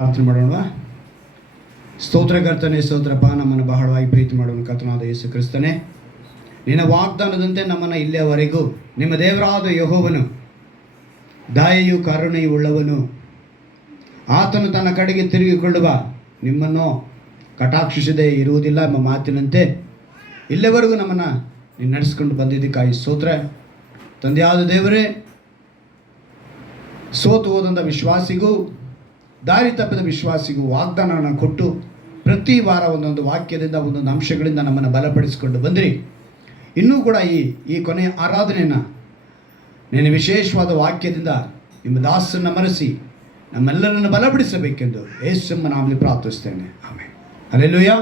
ಪ್ರಾರ್ಥನೆ ಮಾಡೋಣ. ಸ್ತೋತ್ರಕರ್ತನೆ, ಸ್ತೋತ್ರಪ್ಪ. ನಮ್ಮನ್ನು ಬಹಳವಾಗಿ ಪ್ರೀತಿ ಮಾಡುವ ಕರ್ತನಾದ ಯೇಸು ಕ್ರಿಸ್ತನೇ, ನಿನ್ನ ವಾಗ್ದಾನದಂತೆ ನಮ್ಮನ್ನು ಇಲ್ಲಿಯವರೆಗೂ ನಿಮ್ಮ ದೇವರಾದ ಯೆಹೋವನು ದಯೆಯು ಕರುಣೆಯು ಉಳ್ಳವನು, ಆತನು ತನ್ನ ಕಡೆಗೆ ತಿರುಗಿಕೊಳ್ಳುವ ನಿಮ್ಮನ್ನು ಕಟಾಕ್ಷಿಸದೇ ಇರುವುದಿಲ್ಲ ಎಂಬ ಮಾತಿನಂತೆ ಇಲ್ಲಿವರೆಗೂ ನಮ್ಮನ್ನು ನೀನು ನಡೆಸ್ಕೊಂಡು ಬಂದಿದ್ದಕ್ಕಾಗಿ ಸ್ತೋತ್ರ. ತಂದೆಯಾದ ದೇವರೇ, ಸೋತು ಹೋದಂಥ ವಿಶ್ವಾಸಿಗೂ ದಾರಿ ತಪ್ಪಿದ ವಿಶ್ವಾಸಿಗೂ ವಾಗ್ದಾನವನ್ನು ಕೊಟ್ಟು ಪ್ರತಿ ವಾರ ಒಂದೊಂದು ವಾಕ್ಯದಿಂದ ಒಂದೊಂದು ಅಂಶಗಳಿಂದ ನಮ್ಮನ್ನು ಬಲಪಡಿಸಿಕೊಂಡು ಬಂದಿರಿ. ಇನ್ನೂ ಕೂಡ ಈ ಕೊನೆಯ ಆರಾಧನೆಯನ್ನು ನೀನು ವಿಶೇಷವಾದ ವಾಕ್ಯದಿಂದ ನಿಮ್ಮ ದಾಸನ್ನು ಮರೆಸಿ ನಮ್ಮೆಲ್ಲರನ್ನು ಬಲಪಡಿಸಬೇಕೆಂದು ಯೇಸುವಿನ ನಾಮದಲ್ಲಿ ಪ್ರಾರ್ಥಿಸ್ತೇನೆ. ಆಮೆನ್. Hallelujah,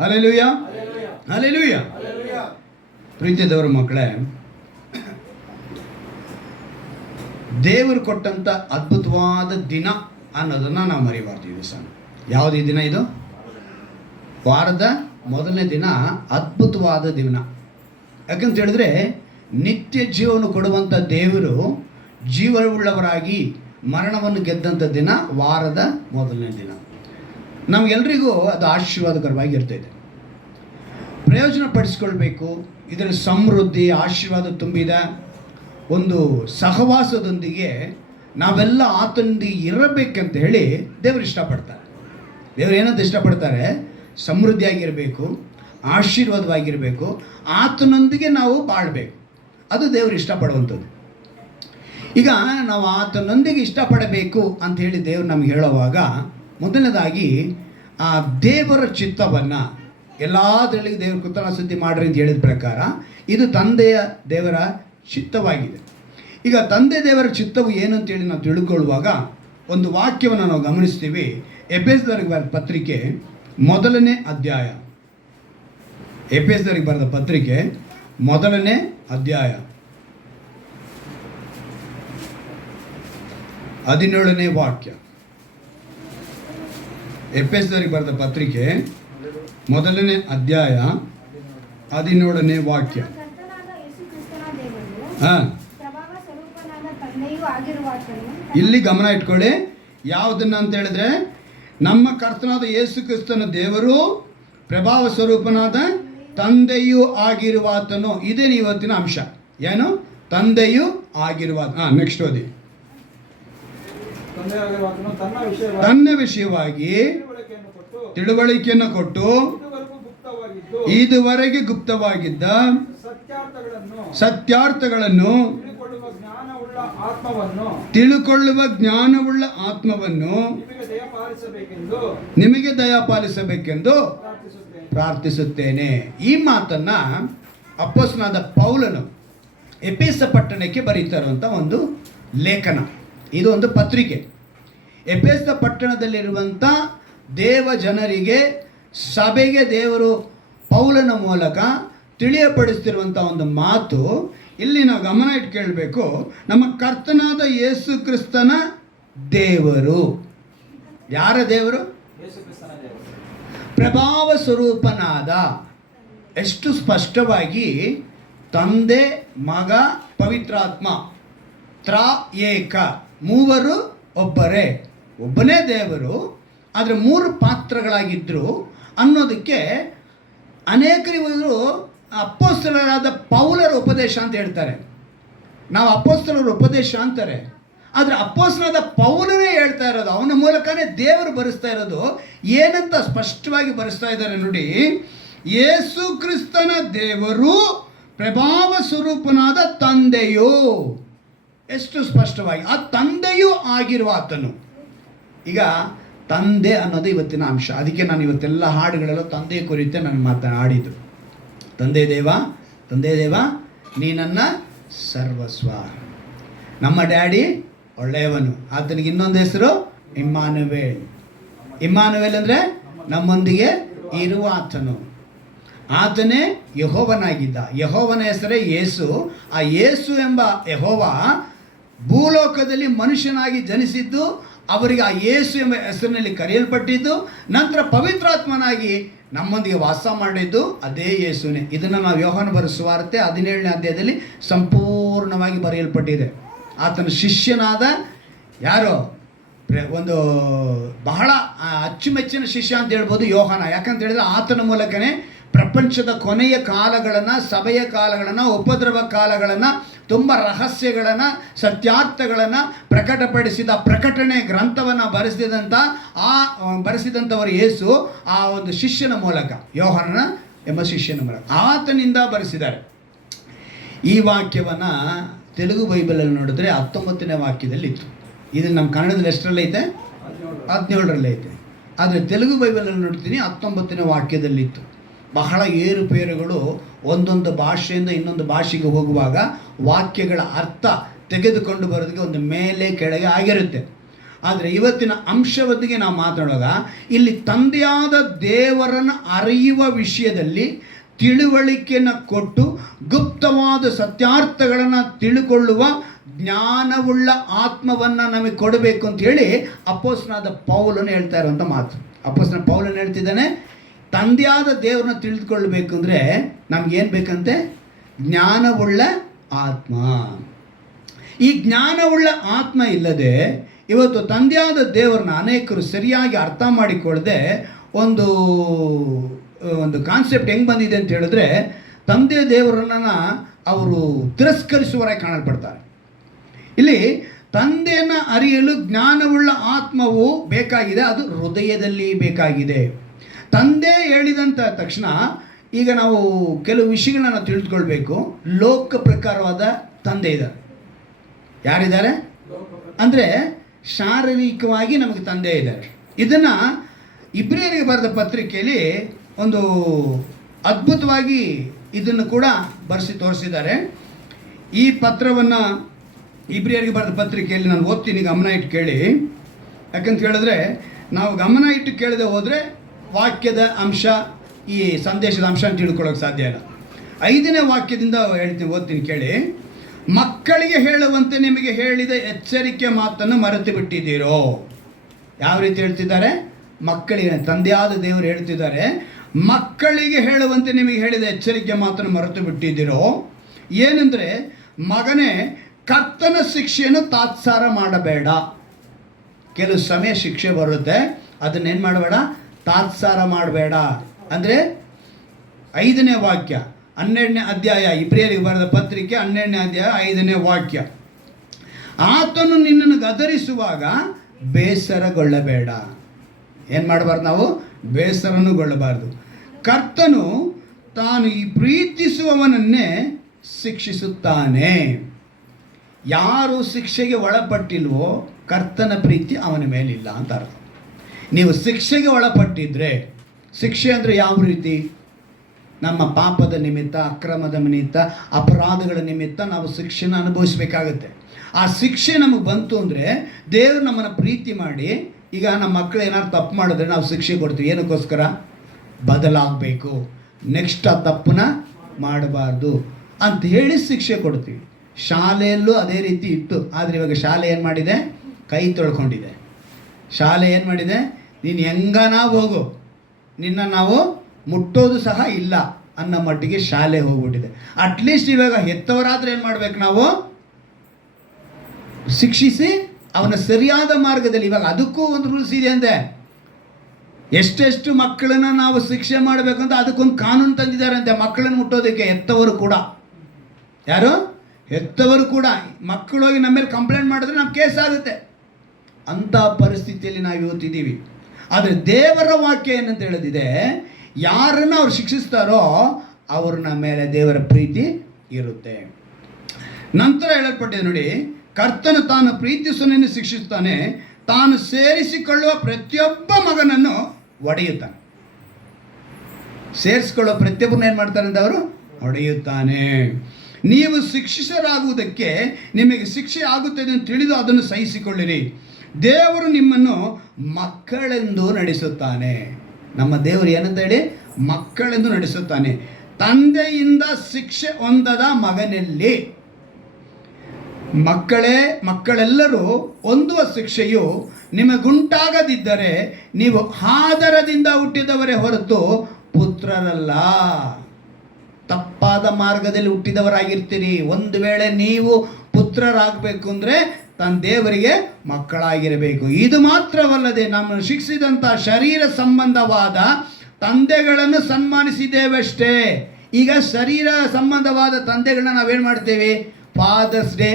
hallelujah, hallelujah. ಪ್ರೀತಿಯದವರ ಮಕ್ಕಳೇ, ದೇವರು ಕೊಟ್ಟಂಥ ಅದ್ಭುತವಾದ ದಿನ ಅನ್ನೋದನ್ನು ನಾವು ಮರಿಬಾರ್ದು. ಈ ದಿವಸ ಯಾವುದೇ ದಿನ? ಇದು ವಾರದ ಮೊದಲನೇ ದಿನ, ಅದ್ಭುತವಾದ ದಿನ. ಯಾಕಂತ ಹೇಳಿದ್ರೆ ನಿತ್ಯ ಜೀವನ ಕೊಡುವಂಥ ದೇವರು ಜೀವವುಳ್ಳವರಾಗಿ ಮರಣವನ್ನು ಗೆದ್ದಂಥ ದಿನ ವಾರದ ಮೊದಲನೇ ದಿನ. ನಮಗೆಲ್ಲರಿಗೂ ಅದು ಆಶೀರ್ವಾದಕರವಾಗಿ ಇರ್ತದೆ. ಪ್ರಯೋಜನ ಪಡಿಸ್ಕೊಳ್ಬೇಕು. ಇದರಲ್ಲಿ ಸಮೃದ್ಧಿ, ಆಶೀರ್ವಾದ ತುಂಬಿದ ಒಂದು ಸಹವಾಸದೊಂದಿಗೆ ನಾವೆಲ್ಲ ಆತನೊಂದಿಗೆ ಇರಬೇಕಂತ ಹೇಳಿ ದೇವರು ಇಷ್ಟಪಡ್ತಾರೆ. ದೇವರು ಏನಂತ ಇಷ್ಟಪಡ್ತಾರೆ? ಸಮೃದ್ಧಿಯಾಗಿರಬೇಕು, ಆಶೀರ್ವಾದವಾಗಿರಬೇಕು, ಆತನೊಂದಿಗೆ ನಾವು ಬಾಳಬೇಕು. ಅದು ದೇವರು ಇಷ್ಟಪಡುವಂಥದ್ದು. ಈಗ ನಾವು ಆತನೊಂದಿಗೆ ಇಷ್ಟಪಡಬೇಕು ಅಂತ ಹೇಳಿ ದೇವರು ನಮ್ಗೆ ಹೇಳುವಾಗ, ಮೊದಲನೇದಾಗಿ ಆ ದೇವರ ಚಿತ್ತವನ್ನು ಎಲ್ಲದರಲ್ಲಿಗೆ ದೇವರು ಕೃತಜ್ಞತಾಸ್ತುತಿ ಮಾಡ್ರಿ ಅಂತ ಹೇಳಿದ ಪ್ರಕಾರ ಇದು ತಂದೆಯ ದೇವರ ಚಿತ್ತವಾಗಿದೆ. ಈಗ ತಂದೆ ದೇವರ ಚಿತ್ತವು ಏನು ಅಂತೇಳಿ ನಾವು ತಿಳ್ಕೊಳ್ಳುವಾಗ ಒಂದು ವಾಕ್ಯವನ್ನು ನಾವು ಗಮನಿಸ್ತೀವಿ. ಎಫೆಸದವರಿಗೆ ಬರೆದ ಪತ್ರಿಕೆ ಮೊದಲನೇ ಅಧ್ಯಾಯ, ಎಫೆಸದವರಿಗೆ ಬರೆದ ಪತ್ರಿಕೆ ಮೊದಲನೇ ಅಧ್ಯಾಯ 17ನೇ ವಾಕ್ಯ. ಎಫೆಸದವರಿಗೆ ಬರೆದ ಪತ್ರಿಕೆ ಮೊದಲನೇ ಅಧ್ಯಾಯ 17ನೇ ವಾಕ್ಯ. ಇಲ್ಲಿ ಗಮನ ಇಟ್ಕೊಳ್ಳಿ. ಯಾವುದನ್ನ ಅಂತ ಹೇಳಿದ್ರೆ, ನಮ್ಮ ಕರ್ತನಾದ ಯೇಸು ಕ್ರಿಸ್ತನ ದೇವರು, ಪ್ರಭಾವ ಸ್ವರೂಪನಾದ ತಂದೆಯೂ ಆಗಿರುವಾತನು. ಇದೇ ಇವತ್ತಿನ ಅಂಶ. ಏನು? ತಂದೆಯೂ ಆಗಿರುವಾತ. ನೆಕ್ಸ್ಟ್ ಓದಿ. ತನ್ನ ವಿಷಯವಾಗಿ ತಿಳುವಳಿಕೆಯನ್ನು ಕೊಟ್ಟು ಇದುವರೆಗೆ ಗುಪ್ತವಾಗಿದ್ದ ಸತ್ಯಾರ್ಥಗಳನ್ನು ತಿಳುಕೊಳ್ಳುವ ಜ್ಞಾನವುಳ್ಳ ಆತ್ಮವನ್ನು ನಿಮಗೆ ದಯಪಾಲಿಸಬೇಕೆಂದು ಪ್ರಾರ್ಥಿಸುತ್ತೇನೆ. ಈ ಮಾತನ್ನ ಅಪೊಸ್ತಲನಾದ ಪೌಲನು ಎಫೆಸ ಪಟ್ಟಣಕ್ಕೆ ಬರೀತಾ ಇರುವಂಥ ಒಂದು ಲೇಖನ. ಇದು ಒಂದು ಪತ್ರಿಕೆ. ಎಫೆಸ ಪಟ್ಟಣದಲ್ಲಿರುವಂಥ ದೇವ ಜನರಿಗೆ, ಸಭೆಗೆ ದೇವರು ಪೌಲನ ಮೂಲಕ ತಿಳಿಯಪಡಿಸ್ತಿರುವಂಥ ಒಂದು ಮಾತು ಇಲ್ಲಿ ನಾವು ಗಮನ ಇಟ್ಟು ಕೇಳಬೇಕು. ನಮ್ಮ ಕರ್ತನಾದ ಯೇಸು ಕ್ರಿಸ್ತನ ದೇವರು. ಯಾರ ದೇವರು? ಪ್ರಭಾವ ಸ್ವರೂಪನಾದ. ಎಷ್ಟು ಸ್ಪಷ್ಟವಾಗಿ ತಂದೆ, ಮಗ, ಪವಿತ್ರಾತ್ಮ, ತ್ರಾಏಕ, ಮೂವರು ಒಬ್ಬರೇ, ಒಬ್ಬನೇ ದೇವರು, ಆದರೆ ಮೂರು ಪಾತ್ರಗಳಾಗಿದ್ದರು ಅನ್ನೋದಕ್ಕೆ ಅನೇಕರಿವರು ಅಪೊಸ್ತಲರಾದ ಪೌಲರ ಉಪದೇಶ ಅಂತ ಹೇಳ್ತಾರೆ. ನಾವು ಅಪೊಸ್ತಲರ ಉಪದೇಶ ಅಂತಾರೆ, ಆದರೆ ಅಪೊಸ್ತಲರಾದ ಪೌಲನೇ ಹೇಳ್ತಾ ಇರೋದು, ಅವನ ಮೂಲಕನೇ ದೇವರು ಬರೆಸ್ತಾ ಇರೋದು. ಏನಂತ ಸ್ಪಷ್ಟವಾಗಿ ಬರೆಸ್ತಾ ಇದ್ದಾರೆ ನೋಡಿ. ಯೇಸು ಕ್ರಿಸ್ತನ ದೇವರು, ಪ್ರಭಾವ ಸ್ವರೂಪನಾದ ತಂದೆಯು. ಎಷ್ಟು ಸ್ಪಷ್ಟವಾಗಿ ಆ ತಂದೆಯೂ ಆಗಿರುವ ಆತನು. ಈಗ ತಂದೆ ಅನ್ನೋದು ಇವತ್ತಿನ ಅಂಶ. ಅದಕ್ಕೆ ನಾನು ಇವತ್ತೆಲ್ಲ ಹಾಡುಗಳೆಲ್ಲ ತಂದೆಯ ಕುರಿತೆ ನಾನು ಮಾತನಾಡಿದ್ದು. ತಂದೆ ದೇವ, ತಂದೆ ದೇವ, ನೀ ನನ್ನ ಸರ್ವಸ್ವ. ನಮ್ಮ ಡ್ಯಾಡಿ ಒಳ್ಳೆಯವನು. ಆತನಿಗೆ ಇನ್ನೊಂದು ಹೆಸರು ಇಮ್ಮಾನುವೇಲ್. ಇಮ್ಮಾನುವೇಲ್ ಅಂದರೆ ನಮ್ಮೊಂದಿಗೆ ಇರುವ ಆತನು. ಆತನೇ ಯೆಹೋವನಾಗಿದ್ದ. ಯೆಹೋವನ ಹೆಸರೇ ಯೇಸು. ಆ ಯೇಸು ಎಂಬ ಯೆಹೋವ ಭೂಲೋಕದಲ್ಲಿ ಮನುಷ್ಯನಾಗಿ ಜನಿಸಿದ್ದು, ಅವರಿಗೆ ಆ ಯೇಸು ಎಂಬ ಹೆಸರಿನಲ್ಲಿ ಕರೆಯಲ್ಪಟ್ಟಿದ್ದು, ನಂತರ ಪವಿತ್ರಾತ್ಮನಾಗಿ ನಮ್ಮೊಂದಿಗೆ ವಾಸ ಮಾಡಿದ್ದು ಅದೇ ಯೇಸುನೇ. ಇದನ್ನು ನಾವು ಯೋಹಾನ ಬರೆದ ಸುವಾರ್ತೆ 17ನೇ ಅಧ್ಯಾಯದಲ್ಲಿ ಸಂಪೂರ್ಣವಾಗಿ ಬರೆಯಲ್ಪಟ್ಟಿದೆ. ಆತನ ಶಿಷ್ಯನಾದ ಯಾರು? ಒಂದು ಬಹಳ ಅಚ್ಚುಮೆಚ್ಚಿನ ಶಿಷ್ಯ ಅಂತ ಹೇಳ್ಬೋದು ಯೋಹಾನ. ಯಾಕಂತ ಹೇಳಿದ್ರೆ ಆತನ ಮೂಲಕನೇ ಪ್ರಪಂಚದ ಕೊನೆಯ ಕಾಲಗಳನ್ನು, ಸಭೆಯ ಕಾಲಗಳನ್ನು, ಉಪದ್ರವ ಕಾಲಗಳನ್ನು, ತುಂಬ ರಹಸ್ಯಗಳನ್ನು, ಸತ್ಯಾರ್ಥಗಳನ್ನು ಪ್ರಕಟಪಡಿಸಿದ ಪ್ರಕಟಣೆ ಗ್ರಂಥವನ್ನು ಬರೆಸಿದಂಥವರು ಯೇಸು ಆ ಒಂದು ಶಿಷ್ಯನ ಮೂಲಕ, ಯೋಹಾನನ ಎಂಬ ಶಿಷ್ಯನ ಮೂಲಕ ಆತನಿಂದ ಬರೆಸಿದ್ದಾರೆ. ಈ ವಾಕ್ಯವನ್ನು ತೆಲುಗು ಬೈಬಲಲ್ಲಿ ನೋಡಿದ್ರೆ 19ನೇ ವಾಕ್ಯದಲ್ಲಿತ್ತು. ಇದು ನಮ್ಮ ಕನ್ನಡದಲ್ಲಿ ಎಷ್ಟರಲ್ಲೈತೆ? 17ರಲ್ಲೇ ಐತೆ. ಆದರೆ ತೆಲುಗು ಬೈಬಲಲ್ಲಿ ನೋಡ್ತೀನಿ 19ನೇ ವಾಕ್ಯದಲ್ಲಿತ್ತು. ಬಹಳ ಏರುಪೇರುಗಳು, ಒಂದೊಂದು ಭಾಷೆಯಿಂದ ಇನ್ನೊಂದು ಭಾಷೆಗೆ ಹೋಗುವಾಗ ವಾಕ್ಯಗಳ ಅರ್ಥ ತೆಗೆದುಕೊಂಡು ಬರೋದಕ್ಕೆ ಒಂದು ಮೇಲೆ ಕೆಳಗೆ ಆಗಿರುತ್ತೆ. ಆದರೆ ಇವತ್ತಿನ ಅಂಶವೊಂದಿಗೆ ನಾವು ಮಾತಾಡುವಾಗ ಇಲ್ಲಿ ತಂದೆಯಾದ ದೇವರನ್ನು ಅರಿಯುವ ವಿಷಯದಲ್ಲಿ ತಿಳುವಳಿಕೆಯನ್ನು ಕೊಟ್ಟು ಗುಪ್ತವಾದ ಸತ್ಯಾರ್ಥಗಳನ್ನು ತಿಳುಕೊಳ್ಳುವ ಜ್ಞಾನವುಳ್ಳ ಆತ್ಮವನ್ನು ನಮಗೆ ಕೊಡಬೇಕು ಅಂತ ಹೇಳಿ ಅಪೊಸ್ತಲನಾದ ಪೌಲನು ಹೇಳ್ತಾ ಇರುವಂಥ ಮಾತು. ಅಪೊಸ್ತಲನಾದ ಪೌಲನು ಹೇಳ್ತಿದ್ದಾನೆ, ತಂದೆಯಾದ ದೇವರನ್ನ ತಿಳಿದುಕೊಳ್ಬೇಕು ಅಂದರೆ ನಮಗೇನು ಬೇಕಂತೆ? ಜ್ಞಾನವುಳ್ಳ ಆತ್ಮ. ಈ ಜ್ಞಾನವುಳ್ಳ ಆತ್ಮ ಇಲ್ಲದೆ ಇವತ್ತು ತಂದೆಯಾದ ದೇವರನ್ನ ಅನೇಕರು ಸರಿಯಾಗಿ ಅರ್ಥ ಮಾಡಿಕೊಳ್ಳದೆ ಒಂದು ಕಾನ್ಸೆಪ್ಟ್ ಹೆಂಗೆ ಬಂದಿದೆ ಅಂತ ಹೇಳಿದ್ರೆ, ತಂದೆ ದೇವರನ್ನ ಅವರು ತಿರಸ್ಕರಿಸುವವರಾಗಿ ಕಾಣಲ್ಪಡ್ತಾರೆ. ಇಲ್ಲಿ ತಂದೆಯನ್ನು ಅರಿಯಲು ಜ್ಞಾನವುಳ್ಳ ಆತ್ಮವು ಬೇಕಾಗಿದೆ, ಅದು ಹೃದಯದಲ್ಲಿ ಬೇಕಾಗಿದೆ. ತಂದೆ ಹೇಳಿದಂಥ ತಕ್ಷಣ ಈಗ ನಾವು ಕೆಲವು ವಿಷಯಗಳನ್ನ ನಾವು ತಿಳಿದುಕೊಳ್ಬೇಕು. ಲೋಕ ಪ್ರಕಾರವಾದ ತಂದೆ ಇದ್ದಾರೆ. ಯಾರಿದ್ದಾರೆ ಅಂದರೆ ಶಾರೀರಿಕವಾಗಿ ನಮಗೆ ತಂದೆ ಇದ್ದಾರೆ. ಇದನ್ನು ಇಬ್ರಿಯರಿಗೆ ಬರೆದ ಪತ್ರಿಕೆಯಲ್ಲಿ ಒಂದು ಅದ್ಭುತವಾಗಿ ಇದನ್ನು ಕೂಡ ಬರೆಸಿ ತೋರಿಸಿದ್ದಾರೆ. ಈ ಪತ್ರವನ್ನು ಇಬ್ರಿಯರಿಗೆ ಬರೆದ ಪತ್ರಿಕೆಯಲ್ಲಿ ನಾನು ಓದ್ತೀನಿ, ಗಮನ ಇಟ್ಟು ಕೇಳಿ. ಯಾಕಂತ ಹೇಳಿದ್ರೆ ನಾವು ಗಮನ ಇಟ್ಟು ಕೇಳದೆ ಹೋದರೆ ವಾಕ್ಯದ ಅಂಶ, ಈ ಸಂದೇಶದ ಅಂಶ ಅಂತ ತಿಳ್ಕೊಳ್ಳೋಕೆ ಸಾಧ್ಯ ಇಲ್ಲ. 5ನೇ ವಾಕ್ಯದಿಂದ ಹೇಳ್ತೀನಿ, ಓದ್ತೀನಿ ಕೇಳಿ. ಮಕ್ಕಳಿಗೆ ಹೇಳುವಂತೆ ನಿಮಗೆ ಹೇಳಿದ ಎಚ್ಚರಿಕೆ ಮಾತನ್ನು ಮರೆತು ಬಿಟ್ಟಿದ್ದೀರೋ. ಯಾವ ರೀತಿ ಹೇಳ್ತಿದ್ದಾರೆ? ಮಕ್ಕಳಿಗೆ ತಂದೆಯಾದ ದೇವರು ಹೇಳ್ತಿದ್ದಾರೆ, ಮಕ್ಕಳಿಗೆ ಹೇಳುವಂತೆ ನಿಮಗೆ ಹೇಳಿದ ಎಚ್ಚರಿಕೆ ಮಾತನ್ನು ಮರೆತು ಬಿಟ್ಟಿದ್ದೀರೋ. ಏನೆಂದರೆ, ಮಗನೇ, ಕರ್ತನ ಶಿಕ್ಷೆಯನ್ನು ತಾತ್ಸಾರ ಮಾಡಬೇಡ. ಕೆಲವು ಸಮಯ ಶಿಕ್ಷೆ ಬರುತ್ತೆ, ಅದನ್ನೇನು ಮಾಡಬೇಡ? ತಾತ್ಸಾರ ಮಾಡಬೇಡ. ಅಂದರೆ 5ನೇ ವಾಕ್ಯ 12ನೇ ಅಧ್ಯಾಯ, ಇಬ್ರಿಯರಿಗೆ ಬರೆದ ಪತ್ರಿಕೆ 12ನೇ ಅಧ್ಯಾಯ 5ನೇ ವಾಕ್ಯ. ಆತನು ನಿನ್ನನ್ನು ಗದರಿಸುವಾಗ ಬೇಸರಗೊಳ್ಳಬೇಡ. ಏನು ಮಾಡಬಾರ್ದು ನಾವು? ಬೇಸರನುಗೊಳ್ಳಬಾರ್ದು. ಕರ್ತನು ತಾನು ಈ ಪ್ರೀತಿಸುವವನನ್ನೇ ಶಿಕ್ಷಿಸುತ್ತಾನೆ. ಯಾರು ಶಿಕ್ಷೆಗೆ ಒಳಪಟ್ಟಿಲ್ವೋ ಕರ್ತನ ಪ್ರೀತಿ ಅವನ ಮೇಲಿಲ್ಲ ಅಂತ ಅರ್ಥ. ನೀವು ಶಿಕ್ಷೆಗೆ ಒಳಪಟ್ಟಿದ್ರೆ, ಶಿಕ್ಷೆ ಅಂದರೆ ಯಾವ ರೀತಿ? ನಮ್ಮ ಪಾಪದ ನಿಮಿತ್ತ, ಅಕ್ರಮದ ನಿಮಿತ್ತ, ಅಪರಾಧಗಳ ನಿಮಿತ್ತ ನಾವು ಶಿಕ್ಷೆನ ಅನುಭವಿಸಬೇಕಾಗತ್ತೆ. ಆ ಶಿಕ್ಷೆ ನಮಗೆ ಬಂತು ಅಂದರೆ ದೇವರು ನಮ್ಮನ್ನು ಪ್ರೀತಿ ಮಾಡಿ, ಈಗ ನಮ್ಮ ಮಕ್ಕಳು ಏನಾದ್ರು ತಪ್ಪು ಮಾಡಿದ್ರೆ ನಾವು ಶಿಕ್ಷೆ ಕೊಡ್ತೀವಿ. ಏನಕ್ಕೋಸ್ಕರ? ಬದಲಾಗಬೇಕು, ನೆಕ್ಸ್ಟ್ ಆ ತಪ್ಪನ್ನ ಮಾಡಬಾರ್ದು ಅಂತ ಹೇಳಿ ಶಿಕ್ಷೆ ಕೊಡ್ತೀವಿ. ಶಾಲೆಯಲ್ಲೂ ಅದೇ ರೀತಿ ಇತ್ತು. ಆದರೆ ಇವಾಗ ಶಾಲೆ ಏನು ಮಾಡಿದೆ? ಕೈ ತೊಳ್ಕೊಂಡಿದೆ. ಶಾಲೆ ಏನು ಮಾಡಿದೆ? ನೀನು ಹೆಂಗನ ಹೋಗು, ನಿನ್ನ ನಾವು ಮುಟ್ಟೋದು ಸಹ ಇಲ್ಲ ಅನ್ನೋ ಮಟ್ಟಿಗೆ ಶಾಲೆ ಹೋಗ್ಬಿಟ್ಟಿದೆ. ಅಟ್ಲೀಸ್ಟ್ ಇವಾಗ ಹೆತ್ತವರಾದ್ರೆ ಏನು ಮಾಡ್ಬೇಕು? ನಾವು ಶಿಕ್ಷಿಸಿ ಅವನ ಸರಿಯಾದ ಮಾರ್ಗದಲ್ಲಿ. ಇವಾಗ ಅದಕ್ಕೂ ಒಂದು ರೂಲ್ಸ್ ಇದೆ ಅಂದೆ. ಎಷ್ಟೆಷ್ಟು ಮಕ್ಕಳನ್ನು ನಾವು ಶಿಕ್ಷೆ ಮಾಡಬೇಕಂತ ಅದಕ್ಕೊಂದು ಕಾನೂನು ತಂದಿದ್ದಾರೆ ಅಂತೆ. ಮಕ್ಕಳನ್ನು ಮುಟ್ಟೋದಕ್ಕೆ ಹೆತ್ತವರು ಕೂಡ. ಯಾರು? ಹೆತ್ತವರು ಕೂಡ. ಮಕ್ಕಳು ಹೋಗಿ ನಮ್ಮ ಮೇಲೆ ಕಂಪ್ಲೇಂಟ್ ಮಾಡಿದ್ರೆ ನಮ್ಮ ಕೇಸ್ ಆಗುತ್ತೆ. ಅಂಥ ಪರಿಸ್ಥಿತಿಯಲ್ಲಿ ನಾವು ಇವತ್ತಿದ್ದೀವಿ. ಆದರೆ ದೇವರ ವಾಕ್ಯ ಏನಂತ ಹೇಳಿದಿದೆ, ಯಾರನ್ನು ಅವ್ರು ಶಿಕ್ಷಿಸ್ತಾರೋ ಅವ್ರ ನಮ್ಮ ಮೇಲೆ ದೇವರ ಪ್ರೀತಿ ಇರುತ್ತೆ. ನಂತರ ಹೇಳಲ್ಪಟ್ಟಿದೆ ನೋಡಿ, ಕರ್ತನು ತಾನು ಪ್ರೀತಿಸುವನನ್ನು ಶಿಕ್ಷಿಸುತ್ತಾನೆ, ತಾನು ಸೇರಿಸಿಕೊಳ್ಳುವ ಪ್ರತಿಯೊಬ್ಬ ಮಗನನ್ನು ಒಡೆಯುತ್ತಾನೆ. ಸೇರಿಸಿಕೊಳ್ಳುವ ಪ್ರತಿಯೊಬ್ಬರನ್ನ ಏನು ಮಾಡ್ತಾನೆ ಅಂತ ಅವರು ಹೊಡೆಯುತ್ತಾನೆ. ನೀವು ಶಿಕ್ಷಿತರಾಗುವುದಕ್ಕೆ ನಿಮಗೆ ಶಿಕ್ಷೆ ಆಗುತ್ತದೆ ಅಂತ ತಿಳಿದು ಅದನ್ನು ಸಹಿಸಿಕೊಳ್ಳಿರಿ. ದೇವರು ನಿಮ್ಮನ್ನು ಮಕ್ಕಳೆಂದು ನಡೆಸುತ್ತಾನೆ. ನಮ್ಮ ದೇವರು ಏನಂತ ಹೇಳಿ? ಮಕ್ಕಳೆಂದು ನಡೆಸುತ್ತಾನೆ. ತಂದೆಯಿಂದ ಶಿಕ್ಷೆ ಹೊಂದದ ಮಗನಲ್ಲಿ. ಮಕ್ಕಳೆಲ್ಲರೂ ಹೊಂದುವ ಶಿಕ್ಷೆಯು ನಿಮಗುಂಟಾಗದಿದ್ದರೆ ನೀವು ಆದರದಿಂದ ಹುಟ್ಟಿದವರೇ ಹೊರತು ಪುತ್ರರಲ್ಲ. ತಪ್ಪಾದ ಮಾರ್ಗದಲ್ಲಿ ಹುಟ್ಟಿದವರಾಗಿರ್ತೀರಿ. ಒಂದು ವೇಳೆ ನೀವು ಪುತ್ರರಾಗಬೇಕು ಅಂದರೆ ತನ್ನ ದೇವರಿಗೆ ಮಕ್ಕಳಾಗಿರಬೇಕು. ಇದು ಮಾತ್ರವಲ್ಲದೆ ನಮ್ಮನ್ನು ಶಿಕ್ಷಿಸಿದಂಥ ಶರೀರ ಸಂಬಂಧವಾದ ತಂದೆಗಳನ್ನು ಸನ್ಮಾನಿಸಿದ್ದೇವಷ್ಟೇ. ಈಗ ಶರೀರ ಸಂಬಂಧವಾದ ತಂದೆಗಳನ್ನ ನಾವೇನು ಮಾಡ್ತೇವೆ? ಫಾದರ್ಸ್ ಡೇ